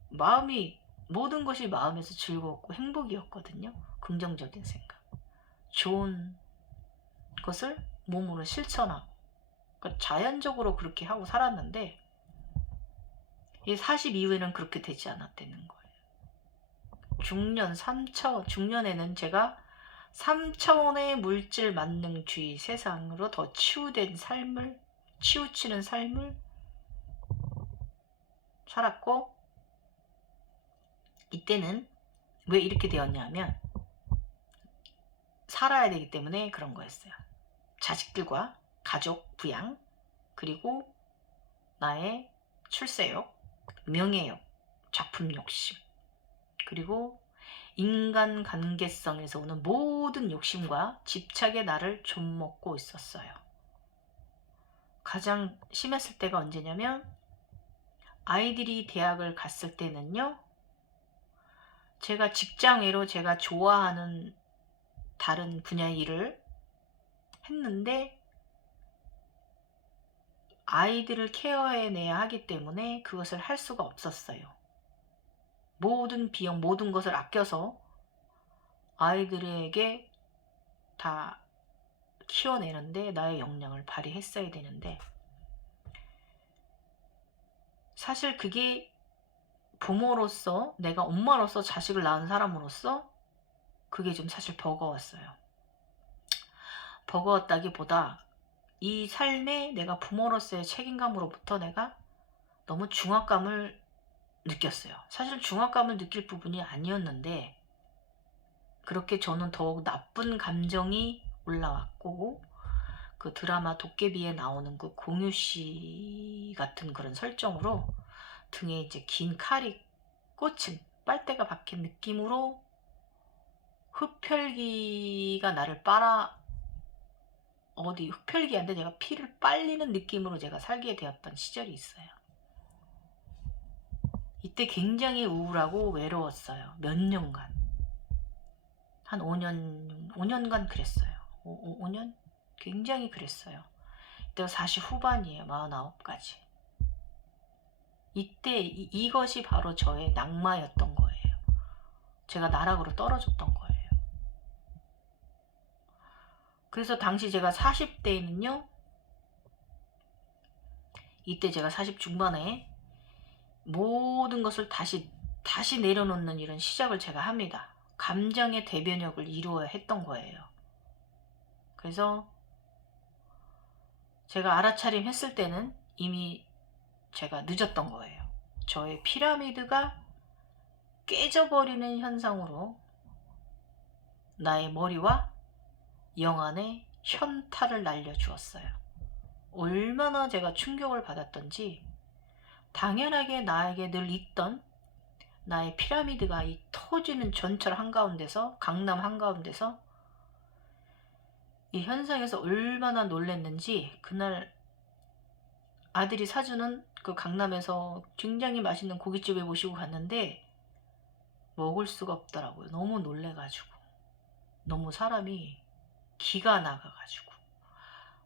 마음이, 모든 것이 마음에서 즐거웠고 행복이었거든요. 긍정적인 생각, 좋은 것을 몸으로 실천하고, 그러니까 자연적으로 그렇게 하고 살았는데 40 이후에는 그렇게 되지 않았다는 거예요. 중년 3차원, 중년에는 제가 3차원의 물질 만능주의 세상으로 더 치유된 삶을, 치우치는 삶을 살았고, 이때는 왜 이렇게 되었냐면 살아야 되기 때문에 그런 거였어요. 자식들과 가족 부양, 그리고 나의 출세욕, 명예욕, 작품 욕심, 그리고 인간 관계성에서 오는 모든 욕심과 집착에 나를 좀먹고 있었어요. 가장 심했을 때가 언제냐면 아이들이 대학을 갔을 때는요, 제가 직장 외로 제가 좋아하는 다른 분야의 일을 했는데 아이들을 케어해내야 하기 때문에 그것을 할 수가 없었어요. 모든 비용, 모든 것을 아껴서 아이들에게 다 키워내는데 나의 역량을 발휘했어야 되는데, 사실 그게 부모로서, 내가 엄마로서 자식을 낳은 사람으로서 그게 좀 사실 버거웠어요. 버거웠다기보다 이 삶에 내가 부모로서의 책임감으로부터 내가 너무 중압감을 느꼈어요. 사실 중압감을 느낄 부분이 아니었는데 그렇게 저는 더욱 나쁜 감정이 올라왔고, 그 드라마 도깨비에 나오는 그 공유 씨 같은 그런 설정으로 등에 이제 긴 칼이 꽂힌, 빨대가 박힌 느낌으로 흡혈귀가 나를 빨아, 어디 흡혈귀한테 내가 피를 빨리는 느낌으로 제가 살게 되었던 시절이 있어요. 이때 굉장히 우울하고 외로웠어요. 몇 년간. 한 5년간 그랬어요. 5년? 굉장히 그랬어요. 이때가 40 후반이에요. 49까지. 이때 이것이 바로 저의 낙마였던 거예요. 제가 나락으로 떨어졌던 거예요. 그래서 당시 제가 40대에는요, 이때 제가 40 중반에 모든 것을 다시 내려놓는 이런 시작을 제가 합니다. 감정의 대변역을 이루어야 했던 거예요. 그래서 제가 알아차림 했을 때는 이미 제가 늦었던 거예요. 저의 피라미드가 깨져버리는 현상으로 나의 머리와 영안에 현타를 날려주었어요. 얼마나 제가 충격을 받았던지, 당연하게 나에게 늘 있던 나의 피라미드가 이 터지는 전철 한가운데서, 강남 한가운데서 이 현상에서 얼마나 놀랐는지, 그날 아들이 사주는 그 강남에서 굉장히 맛있는 고깃집에 모시고 갔는데 먹을 수가 없더라고요. 너무 놀래가지고, 너무 사람이 기가 나가가지고,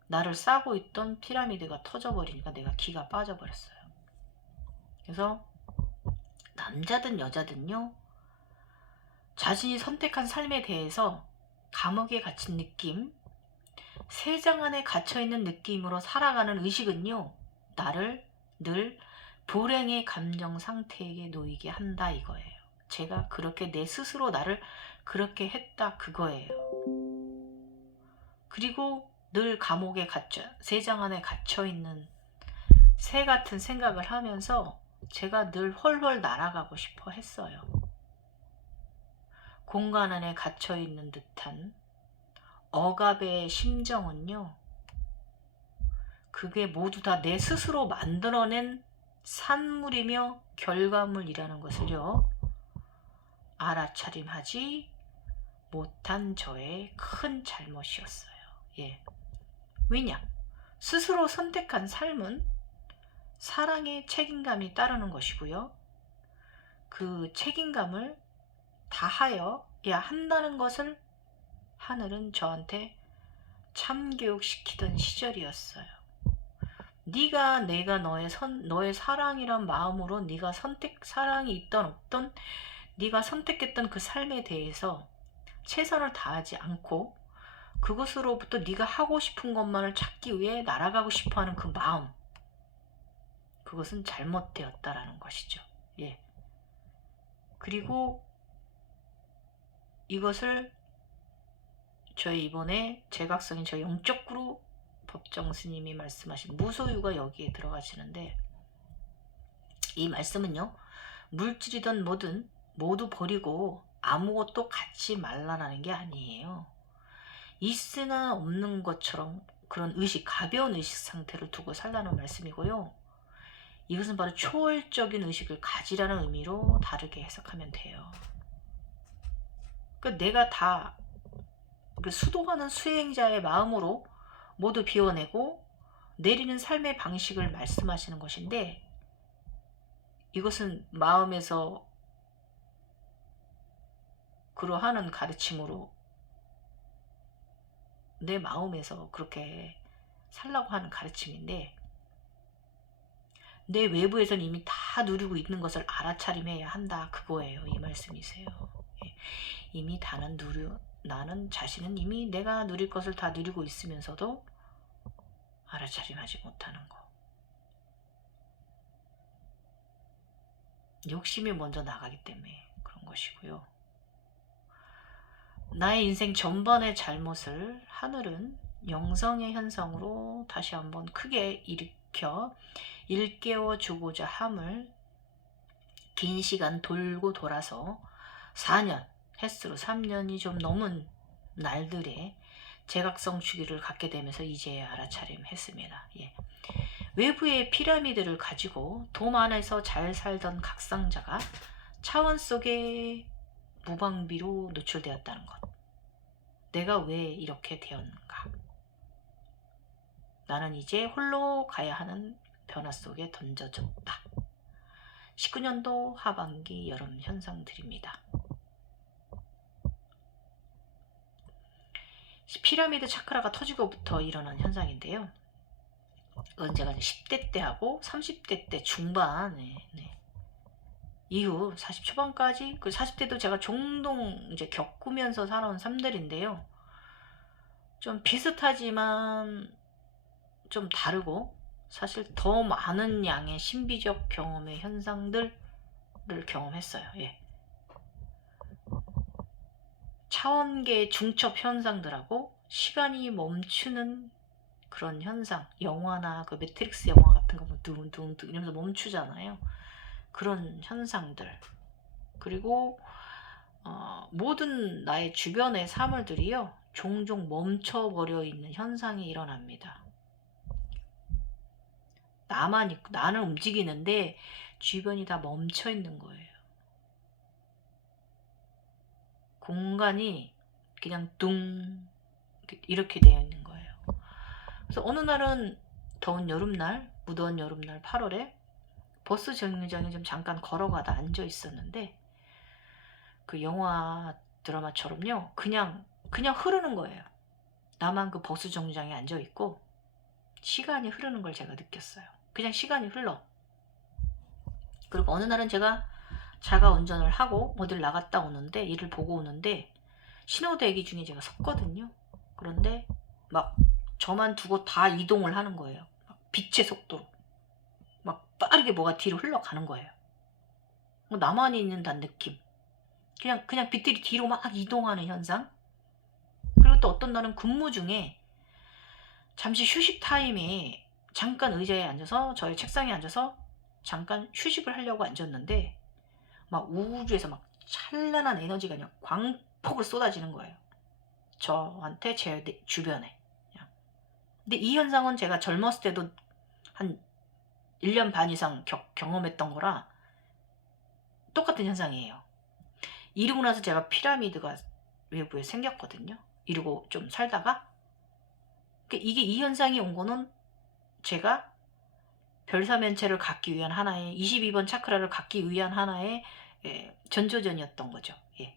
나를 싸고 있던 피라미드가 터져버리니까 내가 기가 빠져버렸어요. 그래서 남자든 여자든요, 자신이 선택한 삶에 대해서 감옥에 갇힌 느낌, 세장 안에 갇혀있는 느낌으로 살아가는 의식은요, 나를 늘 불행의 감정 상태에 놓이게 한다 이거예요. 제가 그렇게 내 스스로 나를 그렇게 했다 그거예요. 그리고 늘 감옥에 갇혀, 세장 안에 갇혀있는 새 같은 생각을 하면서 제가 늘 헐헐 날아가고 싶어 했어요. 공간 안에 갇혀있는 듯한 억압의 심정은요, 그게 모두 다 내 스스로 만들어낸 산물이며 결과물이라는 것을요, 알아차림하지 못한 저의 큰 잘못이었어요. 예. 왜냐? 스스로 선택한 삶은 사랑의 책임감이 따르는 것이고요. 그 책임감을 다하여야 한다는 것을 하늘은 저한테 참교육시키던 시절이었어요. 내가 너의 사랑이란 마음으로 네가 사랑이 있던 없던 네가 선택했던 그 삶에 대해서 최선을 다하지 않고 그것으로부터 네가 하고 싶은 것만을 찾기 위해 날아가고 싶어하는 그 마음, 그것은 잘못되었다라는 것이죠. 예. 그리고 이것을 저희 이번에 제각성인 저 영적 그룹 법정 스님이 말씀하신 무소유가 여기에 들어가시는데, 이 말씀은요, 물질이든 뭐든 모두 버리고 아무것도 갖지 말라라는 게 아니에요. 있으나 없는 것처럼 그런 의식, 가벼운 의식 상태를 두고 살라는 말씀이고요. 이것은 바로 초월적인 의식을 가지라는 의미로 다르게 해석하면 돼요. 그러니까 내가 다 그 수도하는 수행자의 마음으로 모두 비워내고 내리는 삶의 방식을 말씀하시는 것인데, 이것은 마음에서 그러하는 가르침으로 내 마음에서 그렇게 살라고 하는 가르침인데, 내 외부에서는 이미 다 누리고 있는 것을 알아차림해야 한다 그거예요. 이 말씀이세요. 예. 이미 나는 자신은 이미 내가 누릴 것을 다 누리고 있으면서도 알아차림하지 못하는 거. 욕심이 먼저 나가기 때문에 그런 것이고요. 나의 인생 전반의 잘못을 하늘은 영성의 현상으로 다시 한번 크게 일으켜 일깨워 주고자 함을 긴 시간 돌고 돌아서 4년, 횟수로 3년이 좀 넘은 날들에 제각성 주기를 갖게 되면서 이제야 알아차림했습니다. 예. 외부의 피라미드를 가지고 돔 안에서 잘 살던 각성자가 차원 속의 무방비로 노출되었다는 것. 내가 왜 이렇게 되었는가? 나는 이제 홀로 가야 하는 변화 속에 던져졌다. 19년도 하반기 여름 현상들입니다. 피라미드 차크라가 터지고부터 일어난 현상인데요. 언제가 10대 때 하고 30대 때 중반에 이후 40 초반까지 그 40대도 제가 종종 이제 겪으면서 살아온 삶들인데요. 좀 비슷하지만 좀 다르고 사실 더 많은 양의 신비적 경험의 현상들을 경험했어요. 예. 차원계의 중첩 현상들하고 시간이 멈추는 그런 현상, 영화나 그 매트릭스 영화 같은 거 보면 둥둥둥 이러면서 멈추잖아요. 그런 현상들, 그리고 모든 나의 주변의 사물들이요 종종 멈춰버려 있는 현상이 일어납니다. 나만 있고 나는 움직이는데 주변이 다 멈춰 있는 거예요. 공간이 그냥 둥 이렇게 되어 있는 거예요. 그래서 어느 날은 더운 여름날, 무더운 여름날 8월에 버스 정류장에 좀 잠깐 걸어가다 앉아 있었는데 그 영화 드라마처럼요 그냥 흐르는 거예요. 나만 그 버스 정류장에 앉아 있고 시간이 흐르는 걸 제가 느꼈어요. 그냥 시간이 흘러. 그리고 어느 날은 제가 자가 운전을 하고 어딜 나갔다 오는데 일을 보고 오는데 신호 대기 중에 제가 섰거든요. 그런데 막 저만 두고 다 이동을 하는 거예요. 빛의 속도로 막 빠르게 뭐가 뒤로 흘러가는 거예요. 나만 있는다는 느낌. 그냥 빛들이 뒤로 막 이동하는 현상. 그리고 또 어떤 날은 근무 중에 잠시 휴식 타임에 잠깐 의자에 앉아서 저의 책상에 앉아서 잠깐 휴식을 하려고 앉았는데 막 우주에서 막 찬란한 에너지가 그냥 광폭으로 쏟아지는 거예요. 저한테 제 주변에. 근데 이 현상은 제가 젊었을 때도 한 1년 반 이상 경험했던 거라 똑같은 현상이에요. 이러고 나서 제가 피라미드가 외부에 생겼거든요. 이러고 좀 살다가 이게 이 현상이 온 거는 제가 별사면체를 갖기 위한 하나의 22번 차크라를 갖기 위한 하나의 전조전이었던 거죠. 예.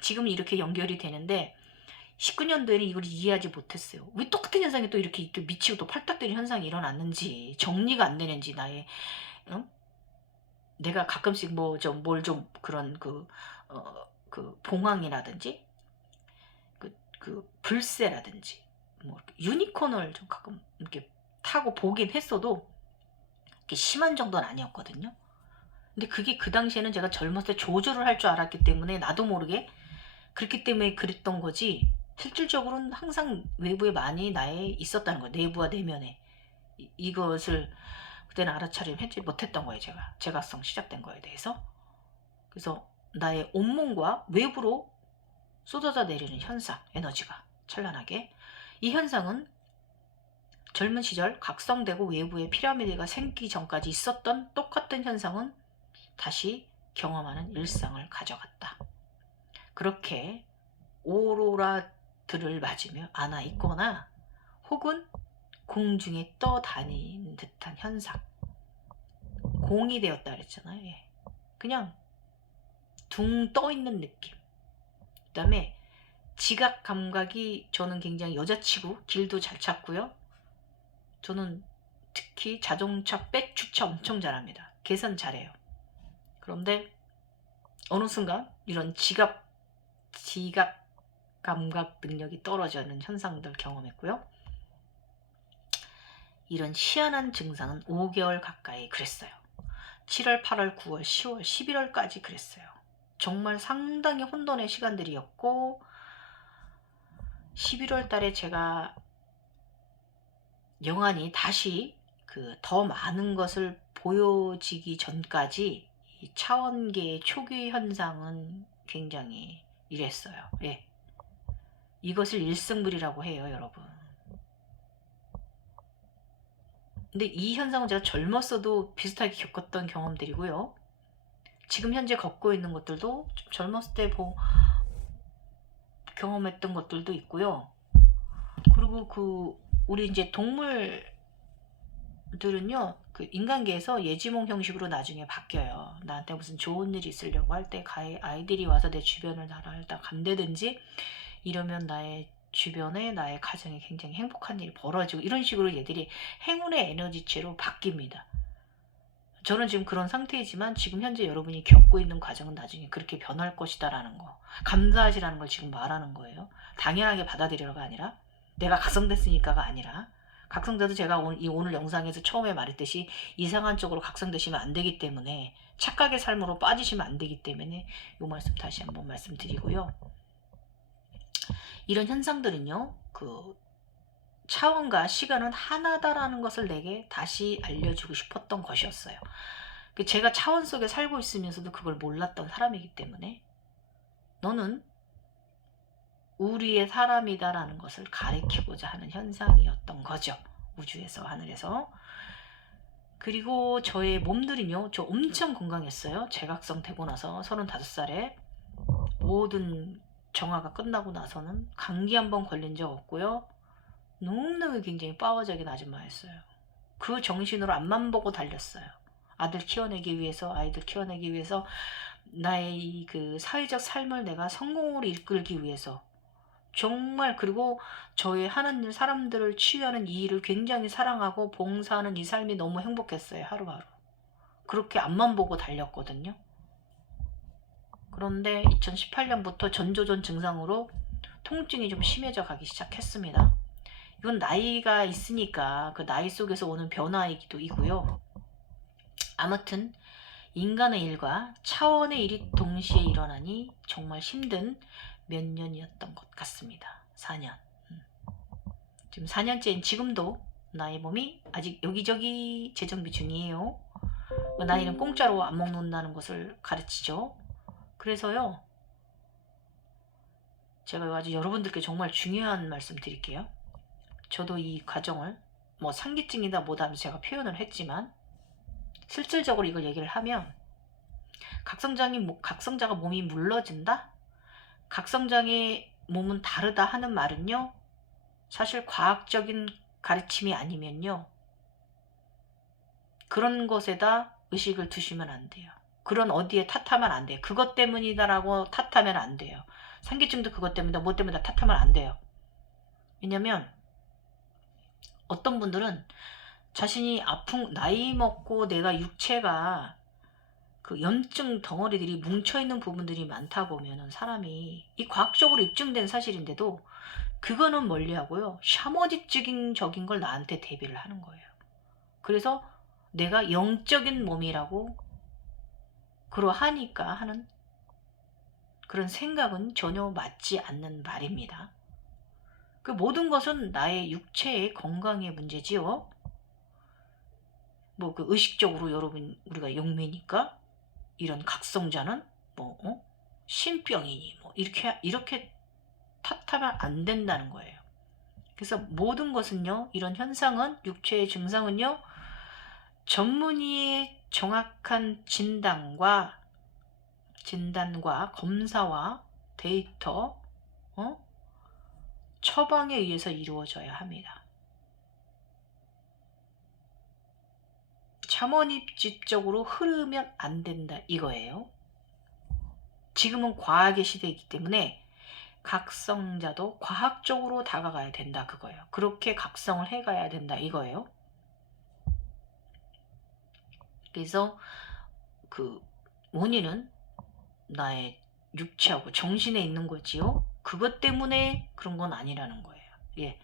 지금 이렇게 연결이 되는데 19년도에는 이걸 이해하지 못했어요. 왜 똑같은 현상이 또 이렇게 미치고 또 팔딱대는 현상이 일어났는지 정리가 안 되는지 나의 응? 내가 가끔씩 뭐 좀 뭘 좀 그런 그 봉황이라든지 그 불새라든지 뭐 유니콘을 좀 가끔 이렇게 타고 보긴 했어도 심한 정도는 아니었거든요. 근데 그게 그 당시에는 제가 젊었을 때 조절을 할 줄 알았기 때문에 나도 모르게 그렇기 때문에 그랬던 거지 실질적으로는 항상 외부에 많이 나에 있었다는 거예요. 내부와 내면에. 이것을 그때는 알아차림하지 못했던 거예요. 제가 제각성 시작된 거에 대해서. 그래서 나의 온몸과 외부로 쏟아져 내리는 현상, 에너지가 찬란하게. 이 현상은 젊은 시절 각성되고 외부에 피라미드가 생기기 전까지 있었던 똑같은 현상은 다시 경험하는 일상을 가져갔다. 그렇게 오로라들을 맞으며 안아 있거나 혹은 공중에 떠다니는 듯한 현상. 공이 되었다 그랬잖아요. 예. 그냥 둥 떠 있는 느낌. 그 다음에 지각 감각이 저는 굉장히 여자치고 길도 잘 찾고요. 저는 특히 자동차 백주차 엄청 잘합니다. 계산 잘해요. 그런데 어느 순간 이런 지각 감각 능력이 떨어지는 현상들 경험했고요. 이런 희한한 증상은 5개월 가까이 그랬어요. 7월, 8월, 9월, 10월, 11월까지 그랬어요. 정말 상당히 혼돈의 시간들이었고 11월 달에 제가 영안이 다시 더 많은 것을 보여지기 전까지 이 차원계의 초기 현상은 굉장히 이랬어요. 예. 이것을 일승불이라고 해요, 여러분. 근데 이 현상은 제가 젊었어도 비슷하게 겪었던 경험들이고요. 지금 현재 겪고 있는 것들도 좀 젊었을 때 경험했던 것들도 있고요. 그리고 우리 이제 동물들은요, 인간계에서 예지몽 형식으로 나중에 바뀌어요. 나한테 무슨 좋은 일이 있으려고 할 때 아이들이 와서 내 주변을 나를 다 간대든지 이러면 나의 주변에 나의 가정에 굉장히 행복한 일이 벌어지고 이런 식으로 얘들이 행운의 에너지체로 바뀝니다. 저는 지금 그런 상태이지만 지금 현재 여러분이 겪고 있는 과정은 나중에 그렇게 변할 것이다 라는 거, 감사하시라는 걸 지금 말하는 거예요. 당연하게 받아들이라가 아니라, 내가 각성됐으니까가 아니라, 각성돼도 제가 오늘 영상에서 처음에 말했듯이 이상한 쪽으로 각성되시면 안 되기 때문에, 착각의 삶으로 빠지시면 안 되기 때문에 이 말씀 다시 한번 말씀드리고요. 이런 현상들은요, 차원과 시간은 하나다라는 것을 내게 다시 알려주고 싶었던 것이었어요. 제가 차원 속에 살고 있으면서도 그걸 몰랐던 사람이기 때문에 너는 우리의 사람이다라는 것을 가리키고자 하는 현상이었던 거죠. 우주에서, 하늘에서. 그리고 저의 몸들은요, 저 엄청 건강했어요. 재각성 되고 나서 35살에 모든 정화가 끝나고 나서는 감기 한번 걸린 적 없고요. 너무너무 굉장히 파워적인 아줌마였어요. 그 정신으로 앞만 보고 달렸어요. 아이들 키워내기 위해서 나의 사회적 삶을 내가 성공으로 이끌기 위해서 정말. 그리고 저의 하는 일, 사람들을 치유하는 이 일을 굉장히 사랑하고 봉사하는 이 삶이 너무 행복했어요. 하루하루 그렇게 앞만 보고 달렸거든요. 그런데 2018년부터 전조전 증상으로 통증이 좀 심해져 가기 시작했습니다. 이건 나이가 있으니까 그 나이 속에서 오는 변화이기도 이고요. 아무튼 인간의 일과 차원의 일이 동시에 일어나니 정말 힘든 몇 년이었던 것 같습니다. 4년. 지금 4년째인 지금도 나의 몸이 아직 여기저기 재정비 중이에요. 나이는 공짜로 안 먹는다는 것을 가르치죠. 그래서요, 제가 아주 여러분들께 정말 중요한 말씀 드릴게요. 저도 이 과정을 상기증이다 뭐다 하면서 제가 표현을 했지만 실질적으로 이걸 얘기를 하면, 각성자가 몸이 물러진다? 각성장의 몸은 다르다 하는 말은요, 사실 과학적인 가르침이 아니면요, 그런 것에다 의식을 두시면 안 돼요. 그런 어디에 탓하면 안 돼요. 그것 때문이다라고 탓하면 안 돼요. 상기증도 그것 때문이다 뭐 때문이다 탓하면 안 돼요. 왜냐면 어떤 분들은 자신이 나이 먹고 내가 육체가 염증 덩어리들이 뭉쳐있는 부분들이 많다 보면은 사람이, 이 과학적으로 입증된 사실인데도 그거는 멀리하고요, 샤머니적인 걸 나한테 대비를 하는 거예요. 그래서 내가 영적인 몸이라고 그러하니까 하는 그런 생각은 전혀 맞지 않는 말입니다. 그 모든 것은 나의 육체의 건강의 문제지요. 의식적으로 우리가 영매니까 이런 각성자는 신병이니 이렇게 탓하면 안 된다는 거예요. 그래서 모든 것은요, 이런 현상은, 육체의 증상은요, 전문의의 정확한 진단과 검사와 데이터, 처방에 의해서 이루어져야 합니다. 샤머니즘적으로 흐르면 안 된다 이거예요. 지금은 과학의 시대이기 때문에 각성자도 과학적으로 다가가야 된다 그거예요. 그렇게 각성을 해가야 된다 이거예요. 그래서 원인은 나의 육체하고 정신에 있는 거지요. 그것 때문에 그런 건 아니라는 거예요. 예.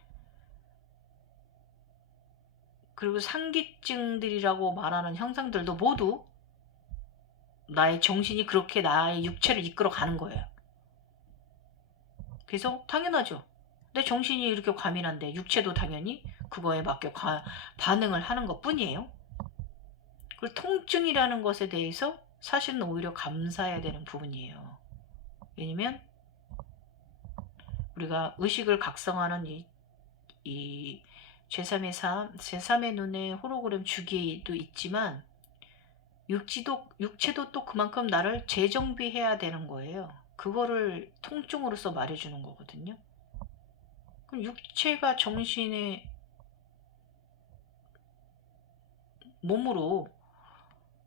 그리고 상기증들이라고 말하는 현상들도 모두 나의 정신이 그렇게 나의 육체를 이끌어 가는 거예요. 그래서 당연하죠. 내 정신이 이렇게 과민한데 육체도 당연히 그거에 맞게 반응을 하는 것 뿐이에요. 그리고 통증이라는 것에 대해서 사실은 오히려 감사해야 되는 부분이에요. 왜냐면 우리가 의식을 각성하는 이 제3의 삶, 제3의 눈의 홀로그램 주기도 있지만 육체도 또 그만큼 나를 재정비해야 되는 거예요. 그거를 통증으로서 말해주는 거거든요. 그럼 육체가 정신의 몸으로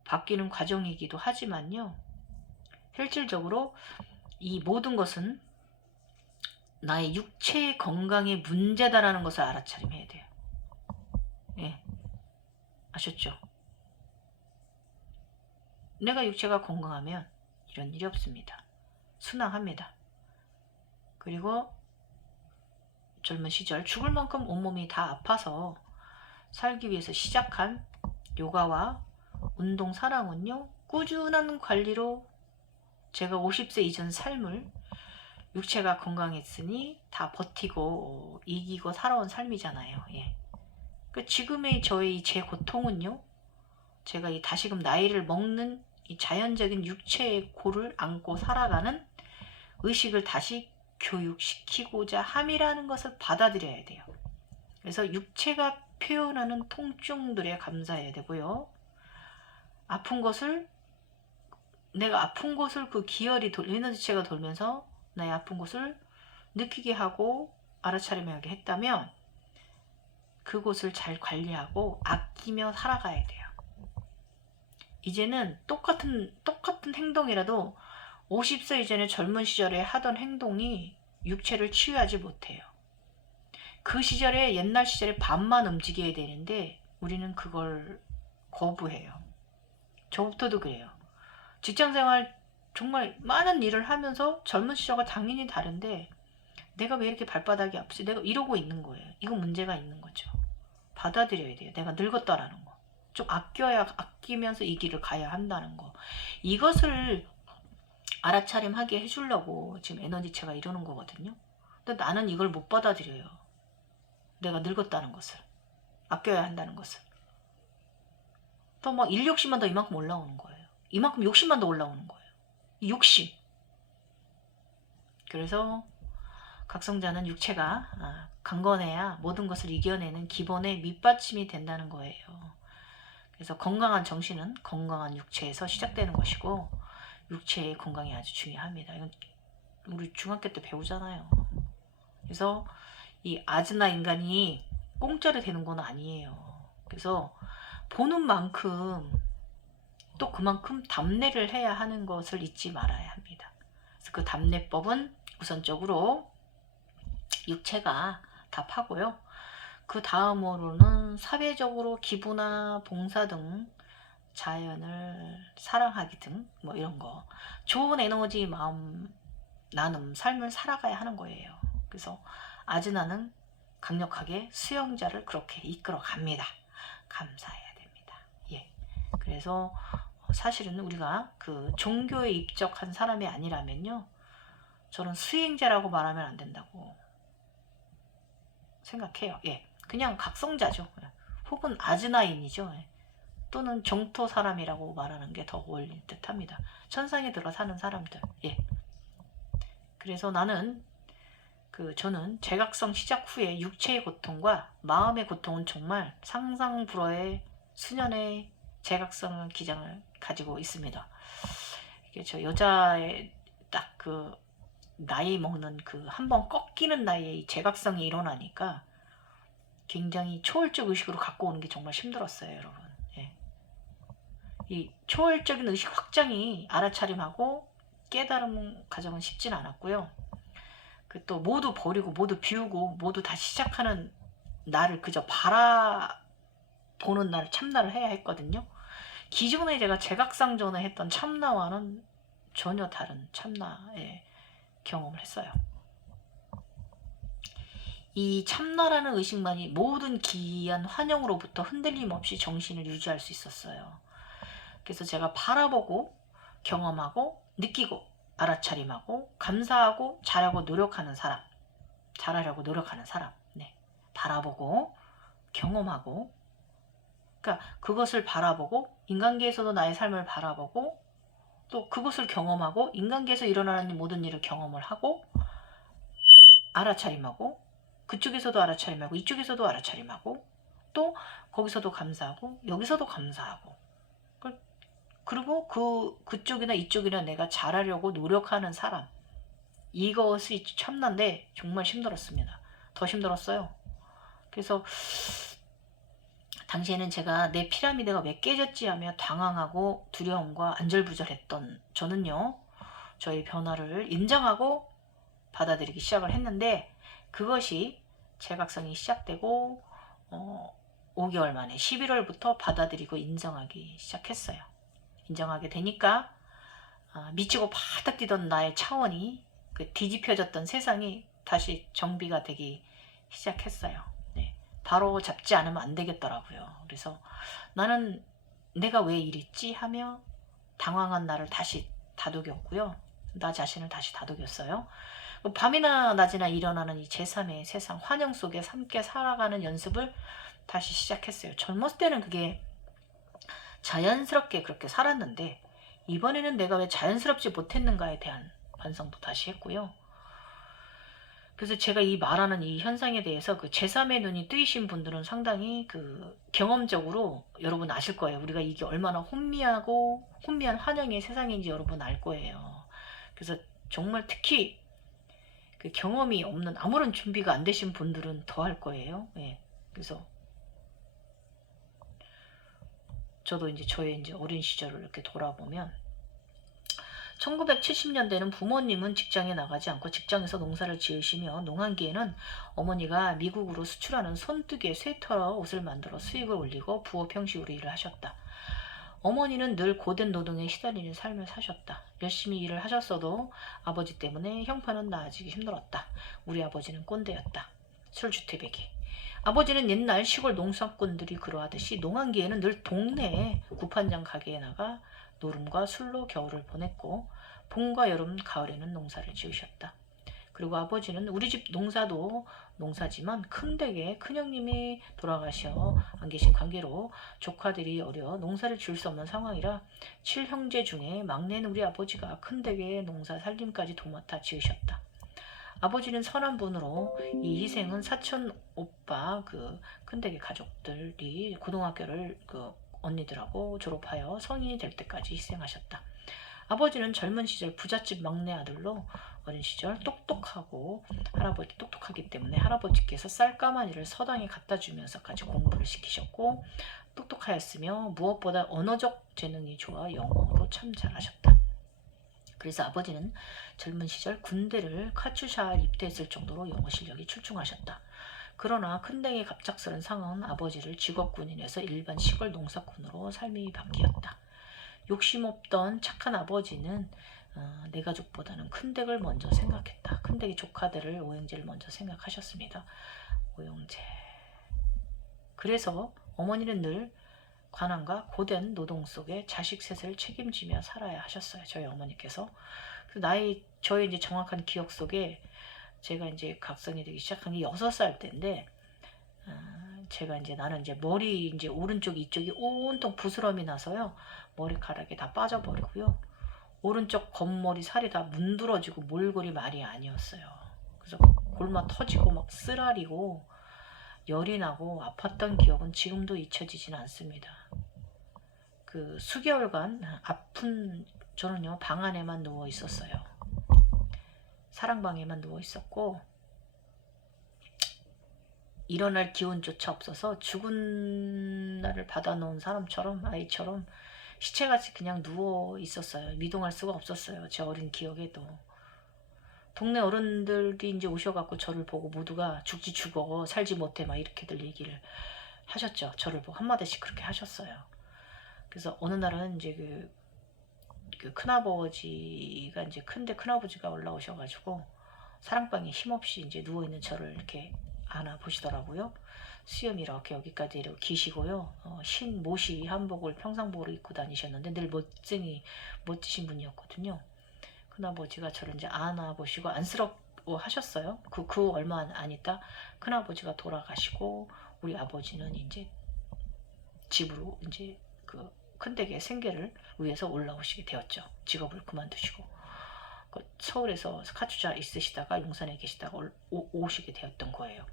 바뀌는 과정이기도 하지만요. 실질적으로 이 모든 것은 나의 육체의 건강에 문제다라는 것을 알아차림해야 돼요. 예, 아셨죠? 내가 육체가 건강하면 이런 일이 없습니다. 순항합니다. 그리고 젊은 시절 죽을 만큼 온몸이 다 아파서 살기 위해서 시작한 요가와 운동 사랑은요, 꾸준한 관리로 제가 50세 이전 삶을 육체가 건강했으니 다 버티고 이기고 살아온 삶이잖아요. 예. 그 지금의 저의 제 고통은요, 제가 이 다시금 나이를 먹는 이 자연적인 육체의 고를 안고 살아가는 의식을 다시 교육시키고자 함이라는 것을 받아들여야 돼요. 그래서 육체가 표현하는 통증들에 감사해야 되고요. 아픈 것을 내가 아픈 곳을 그 기혈이 에너지체가 돌면서 나의 아픈 곳을 느끼게 하고 알아차림하게 했다면 그곳을 잘 관리하고 아끼며 살아가야 돼요. 이제는 똑같은 행동이라도 50세 이전에 젊은 시절에 하던 행동이 육체를 치유하지 못해요. 그 시절에 옛날 시절에 반만 움직여야 되는데 우리는 그걸 거부해요. 저부터도 그래요. 직장생활 정말 많은 일을 하면서 젊은 시절과 당연히 다른데 내가 왜 이렇게 발바닥이 아프지? 내가 이러고 있는 거예요. 이거 문제가 있는 거죠. 받아들여야 돼요. 내가 늙었다라는 거. 좀 아끼면서 이 길을 가야 한다는 거. 이것을 알아차림하게 해주려고 지금 에너지체가 이러는 거거든요. 근데 나는 이걸 못 받아들여요. 내가 늙었다는 것을. 아껴야 한다는 것을. 또 막 인력심만 더 이만큼 올라오는 거예요. 이만큼 욕심만 더 올라오는 거예요. 이 욕심. 그래서 각성자는 육체가 강건해야 모든 것을 이겨내는 기본의 밑받침이 된다는 거예요. 그래서 건강한 정신은 건강한 육체에서 시작되는 것이고 육체의 건강이 아주 중요합니다. 이건 우리 중학교 때 배우잖아요. 그래서 이 아즈나 인간이 공짜로 되는 건 아니에요. 그래서 보는 만큼 또 그만큼 답례를 해야 하는 것을 잊지 말아야 합니다. 그래서 그 답례법은 우선적으로 육체가 답하고요. 그 다음으로는 사회적으로 기부나 봉사 등 자연을 사랑하기 등 뭐 이런 거 좋은 에너지 마음 나눔 삶을 살아가야 하는 거예요. 그래서 아즈나는 강력하게 수영자를 그렇게 이끌어 갑니다. 감사해야 됩니다. 예. 그래서 사실은 우리가 그 종교에 입적한 사람이 아니라면요, 저는 수행자라고 말하면 안 된다고 생각해요. 예. 그냥 각성자죠. 혹은 아즈나인이죠. 예. 또는 정토 사람이라고 말하는 게 더 어울릴 듯 합니다. 천상에 들어 사는 사람들. 예. 그래서 저는 제각성 시작 후에 육체의 고통과 마음의 고통은 정말 상상불허의 수년의 제각성을 기장을 가지고 있습니다. 이게 저 여자의 딱 그 나이 먹는 그 한번 꺾이는 나이에 이 제각성이 일어나니까 굉장히 초월적 의식으로 갖고 오는 게 정말 힘들었어요, 여러분. 예. 이 초월적인 의식 확장이 알아차림하고 깨달음 과정은 쉽진 않았고요. 그 또 모두 버리고 모두 비우고 모두 다시 시작하는 나를 그저 바라보는 나를 참나를 해야 했거든요. 기존에 제가 제각상 전에 했던 참나와는 전혀 다른 참나의 경험을 했어요. 이 참나라는 의식만이 모든 기이한 환영으로부터 흔들림 없이 정신을 유지할 수 있었어요. 그래서 제가 바라보고 경험하고 느끼고 알아차림하고 감사하고 잘하고 노력하는 사람, 잘하려고 노력하는 사람, 네. 바라보고 경험하고, 그러니까 그것을 바라보고 인간계에서도 나의 삶을 바라보고 또 그것을 경험하고 인간계에서 일어나는 모든 일을 경험을 하고 알아차림하고, 그쪽에서도 알아차림하고 이쪽에서도 알아차림하고 또 거기서도 감사하고 여기서도 감사하고, 그리고 그쪽이나 이쪽이나 내가 잘하려고 노력하는 사람, 이것이 참난데 정말 힘들었습니다. 더 힘들었어요. 그래서 당시에는 제가 내 피라미드가 왜 깨졌지 하며 당황하고 두려움과 안절부절했던 저는요, 저의 변화를 인정하고 받아들이기 시작을 했는데, 그것이 재각성이 시작되고 5개월 만에 11월부터 받아들이고 인정하기 시작했어요. 인정하게 되니까 미치고 바닥 뛰던 나의 차원이, 그 뒤집혀졌던 세상이 다시 정비가 되기 시작했어요. 네. 바로 잡지 않으면 안 되겠더라고요. 그래서 나는 내가 왜 이랬지 하며 당황한 나를 다시 다독였고요. 나 자신을 다시 다독였어요. 밤이나 낮이나 일어나는 이 제3의 세상 환영 속에 함께 살아가는 연습을 다시 시작했어요. 젊었을 때는 그게 자연스럽게 그렇게 살았는데, 이번에는 내가 왜 자연스럽지 못했는가에 대한 반성도 다시 했고요. 그래서 제가 이 말하는 이 현상에 대해서 그 제3의 눈이 뜨이신 분들은 상당히 그 경험적으로 여러분 아실 거예요. 우리가 이게 얼마나 혼미한 환영의 세상인지 여러분 알 거예요. 그래서 정말 특히 그 경험이 없는, 아무런 준비가 안 되신 분들은 더 할 거예요. 예. 그래서 저도 이제 저의 이제 어린 시절을 이렇게 돌아보면, 1970년대는 부모님은 직장에 나가지 않고 직장에서 농사를 지으시며, 농한기에는 어머니가 미국으로 수출하는 손뜨개 스웨터 옷을 만들어 수익을 올리고 부업 형식으로 일을 하셨다. 어머니는 늘 고된 노동에 시달리는 삶을 사셨다. 열심히 일을 하셨어도 아버지 때문에 형편은 나아지기 힘들었다. 우리 아버지는 꼰대였다. 술주태배기. 아버지는 옛날 시골 농사꾼들이 그러하듯이 농한기에는 늘 동네에 구판장 가게에 나가 노름과 술로 겨울을 보냈고, 봄과 여름, 가을에는 농사를 지으셨다. 그리고 아버지는 우리 집 농사도 농사지만 큰댁에 큰형님이 돌아가셔 안 계신 관계로 조카들이 어려 농사를 지을 수 없는 상황이라 7형제 중에 막내는 우리 아버지가 큰댁에 농사 살림까지 도맡아 지으셨다. 아버지는 선한 분으로 이 희생은 사촌 오빠 그 큰댁의 가족들이 고등학교를 그 언니들하고 졸업하여 성인이 될 때까지 희생하셨다. 아버지는 젊은 시절 부잣집 막내 아들로 어린 시절 똑똑하기 때문에 할아버지께서 쌀가마니를 서당에 갖다 주면서까지 공부를 시키셨고, 똑똑하였으며 무엇보다 언어적 재능이 좋아 영어로 참 잘하셨다. 그래서 아버지는 젊은 시절 군대를 카츄샤 입대했을 정도로 영어 실력이 출중하셨다. 그러나 큰댁의 갑작스런 상황은 아버지를 직업군인에서 일반 시골 농사꾼으로 삶이 바뀌었다. 욕심 없던 착한 아버지는 내 가족보다는 큰댁을 먼저 생각했다. 큰댁의 조카들을, 오형제를 먼저 생각하셨습니다. 오형제. 그래서 어머니는 늘 관한과 고된 노동 속에 자식 셋을 책임지며 살아야 하셨어요. 저희 어머니께서. 저의 이제 정확한 기억 속에 제가 이제 각성이 되기 시작한 게 6살 때인데, 제가 이제 나는 이제 머리 이제 오른쪽 이쪽이 온통 부스럼이 나서요. 머리카락이 다 빠져버리고요. 오른쪽 겉머리 살이 다 문드러지고 몰골이 말이 아니었어요. 그래서 골마 터지고 막 쓰라리고 열이 나고 아팠던 기억은 지금도 잊혀지지는 않습니다. 그 수개월간 아픈 저는요 방 안에만 누워 있었어요. 사랑방에만 누워 있었고, 일어날 기운조차 없어서 죽은 날을 받아놓은 사람처럼, 아이처럼 시체같이 그냥 누워 있었어요. 미동할 수가 없었어요. 제 어린 기억에도. 동네 어른들이 이제 오셔갖고 저를 보고 모두가 죽지 죽어 살지 못해 막 이렇게들 얘기를 하셨죠. 저를 보고 한마디씩 그렇게 하셨어요. 그래서 어느 날은 이제 그 큰아버지가 큰아버지가 올라오셔가지고 사랑방에 힘없이 이제 누워있는 저를 이렇게 하나 보시더라고요. 수염 이렇게 여기까지 이렇게 기시고요. 흰 모시 한복을 평상복으로 입고 다니셨는데 늘 멋지신 분이었거든요. 큰아버지가 저를 이제 안아보시고 안쓰러워 하셨어요. 그 얼마 안 있다 큰아버지가 돌아가시고 우리 아버지는 이제 집으로 이제 그 큰댁의 생계를 위해서 올라오시게 되었죠. 직업을 그만두시고 서울에서 카투자 있으시다가 용산에 계시다가 오시게 되었던 거예요.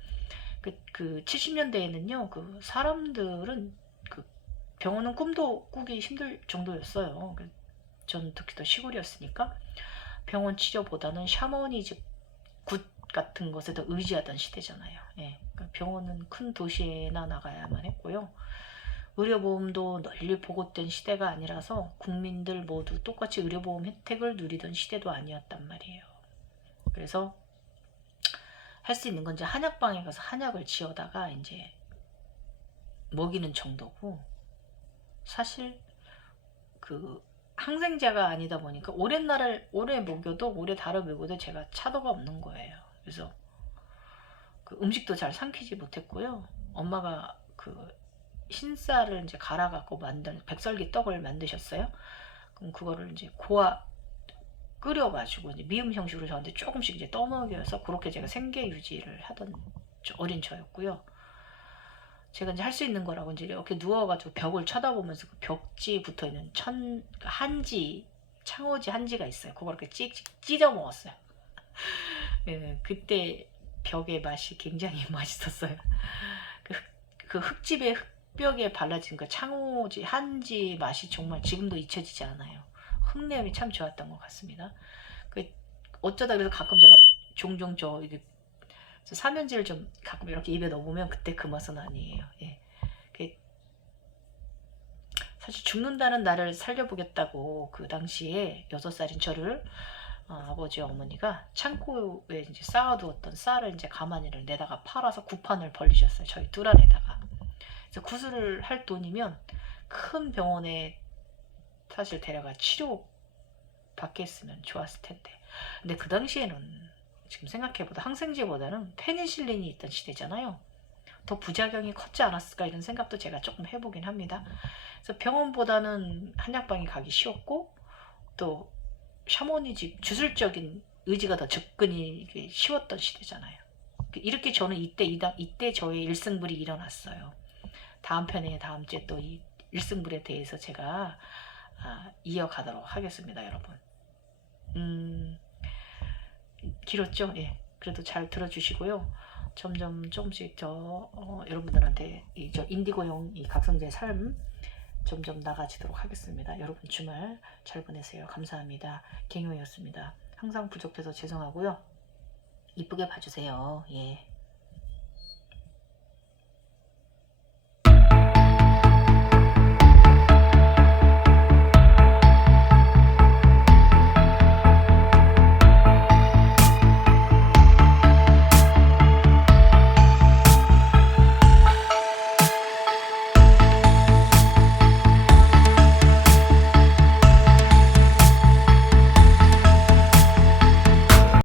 그 70년대에는요, 그 사람들은 그 병원은 꿈도 꾸기 힘들 정도였어요. 전 특히 더 시골이었으니까 병원 치료보다는 샤머니즘 굿 같은 것에 더 의지하던 시대잖아요. 예, 그러니까 병원은 큰 도시에나 나가야만 했고요. 의료보험도 널리 보급된 시대가 아니라서 국민들 모두 똑같이 의료보험 혜택을 누리던 시대도 아니었단 말이에요. 그래서 할 수 있는 건 이제 한약방에 가서 한약을 지어다가 이제 먹이는 정도고, 사실 그 항생제가 아니다 보니까 오래 먹여도 오래 달아 먹여도 제가 차도가 없는 거예요. 그래서 그 음식도 잘 삼키지 못했고요. 엄마가 그 흰쌀을 이제 갈아갖고 만든 백설기 떡을 만드셨어요. 그럼 그거를 이제 끓여가지고 이제 미음 형식으로 저한테 조금씩 이제 떠먹여서 그렇게 제가 생계 유지를 하던 어린 저였고요. 제가 이제 할 수 있는 거라고 이제 이렇게 누워가지고 벽을 쳐다보면서 그 벽지 붙어 있는 한지, 창호지 한지가 있어요. 그걸 이렇게 찢어 먹었어요. 예, 그때 벽의 맛이 굉장히 맛있었어요. 그 흙집에 흙벽에 발라진 그 창호지 한지 맛이 정말 지금도 잊혀지지 않아요. 흙내음이 참 좋았던 것 같습니다. 어쩌다 그래서 가끔 제가 종종 사면지를 좀 가끔 이렇게 입에 넣어보면 그때 그 맛은 아니에요. 예. 사실 죽는다는 나를 살려보겠다고 그 당시에 6살인 저를 아버지와 어머니가 창고에 이제 쌓아두었던 쌀을 이제 가마니를 내다가 팔아서 구판을 벌리셨어요. 저희 둘 안에다가. 그래서 구술을 할 돈이면 큰 병원에 사실 데려가 치료 받겠으면 좋았을 텐데. 근데 그 당시에는 지금 생각해보다 항생제보다는 페니실린이 있던 시대잖아요. 더 부작용이 컸지 않았을까 이런 생각도 제가 조금 해보긴 합니다. 그래서 병원보다는 한약방에 가기 쉬웠고, 또 샤머니즘 주술적인 의지가 더 접근이 쉬웠던 시대잖아요. 이렇게 저는 이때 저의 일승불이 일어났어요. 다음 편에 다음 주에 또 이 일승불에 대해서 제가 이어가도록 하겠습니다, 여러분. 길었죠? 예. 그래도 잘 들어주시고요. 점점 조금씩 여러분들한테 저 인디고용 이 각성제의 삶 점점 나가지도록 하겠습니다. 여러분 주말 잘 보내세요. 감사합니다. 갱요였습니다. 항상 부족해서 죄송하고요. 이쁘게 봐주세요. 예.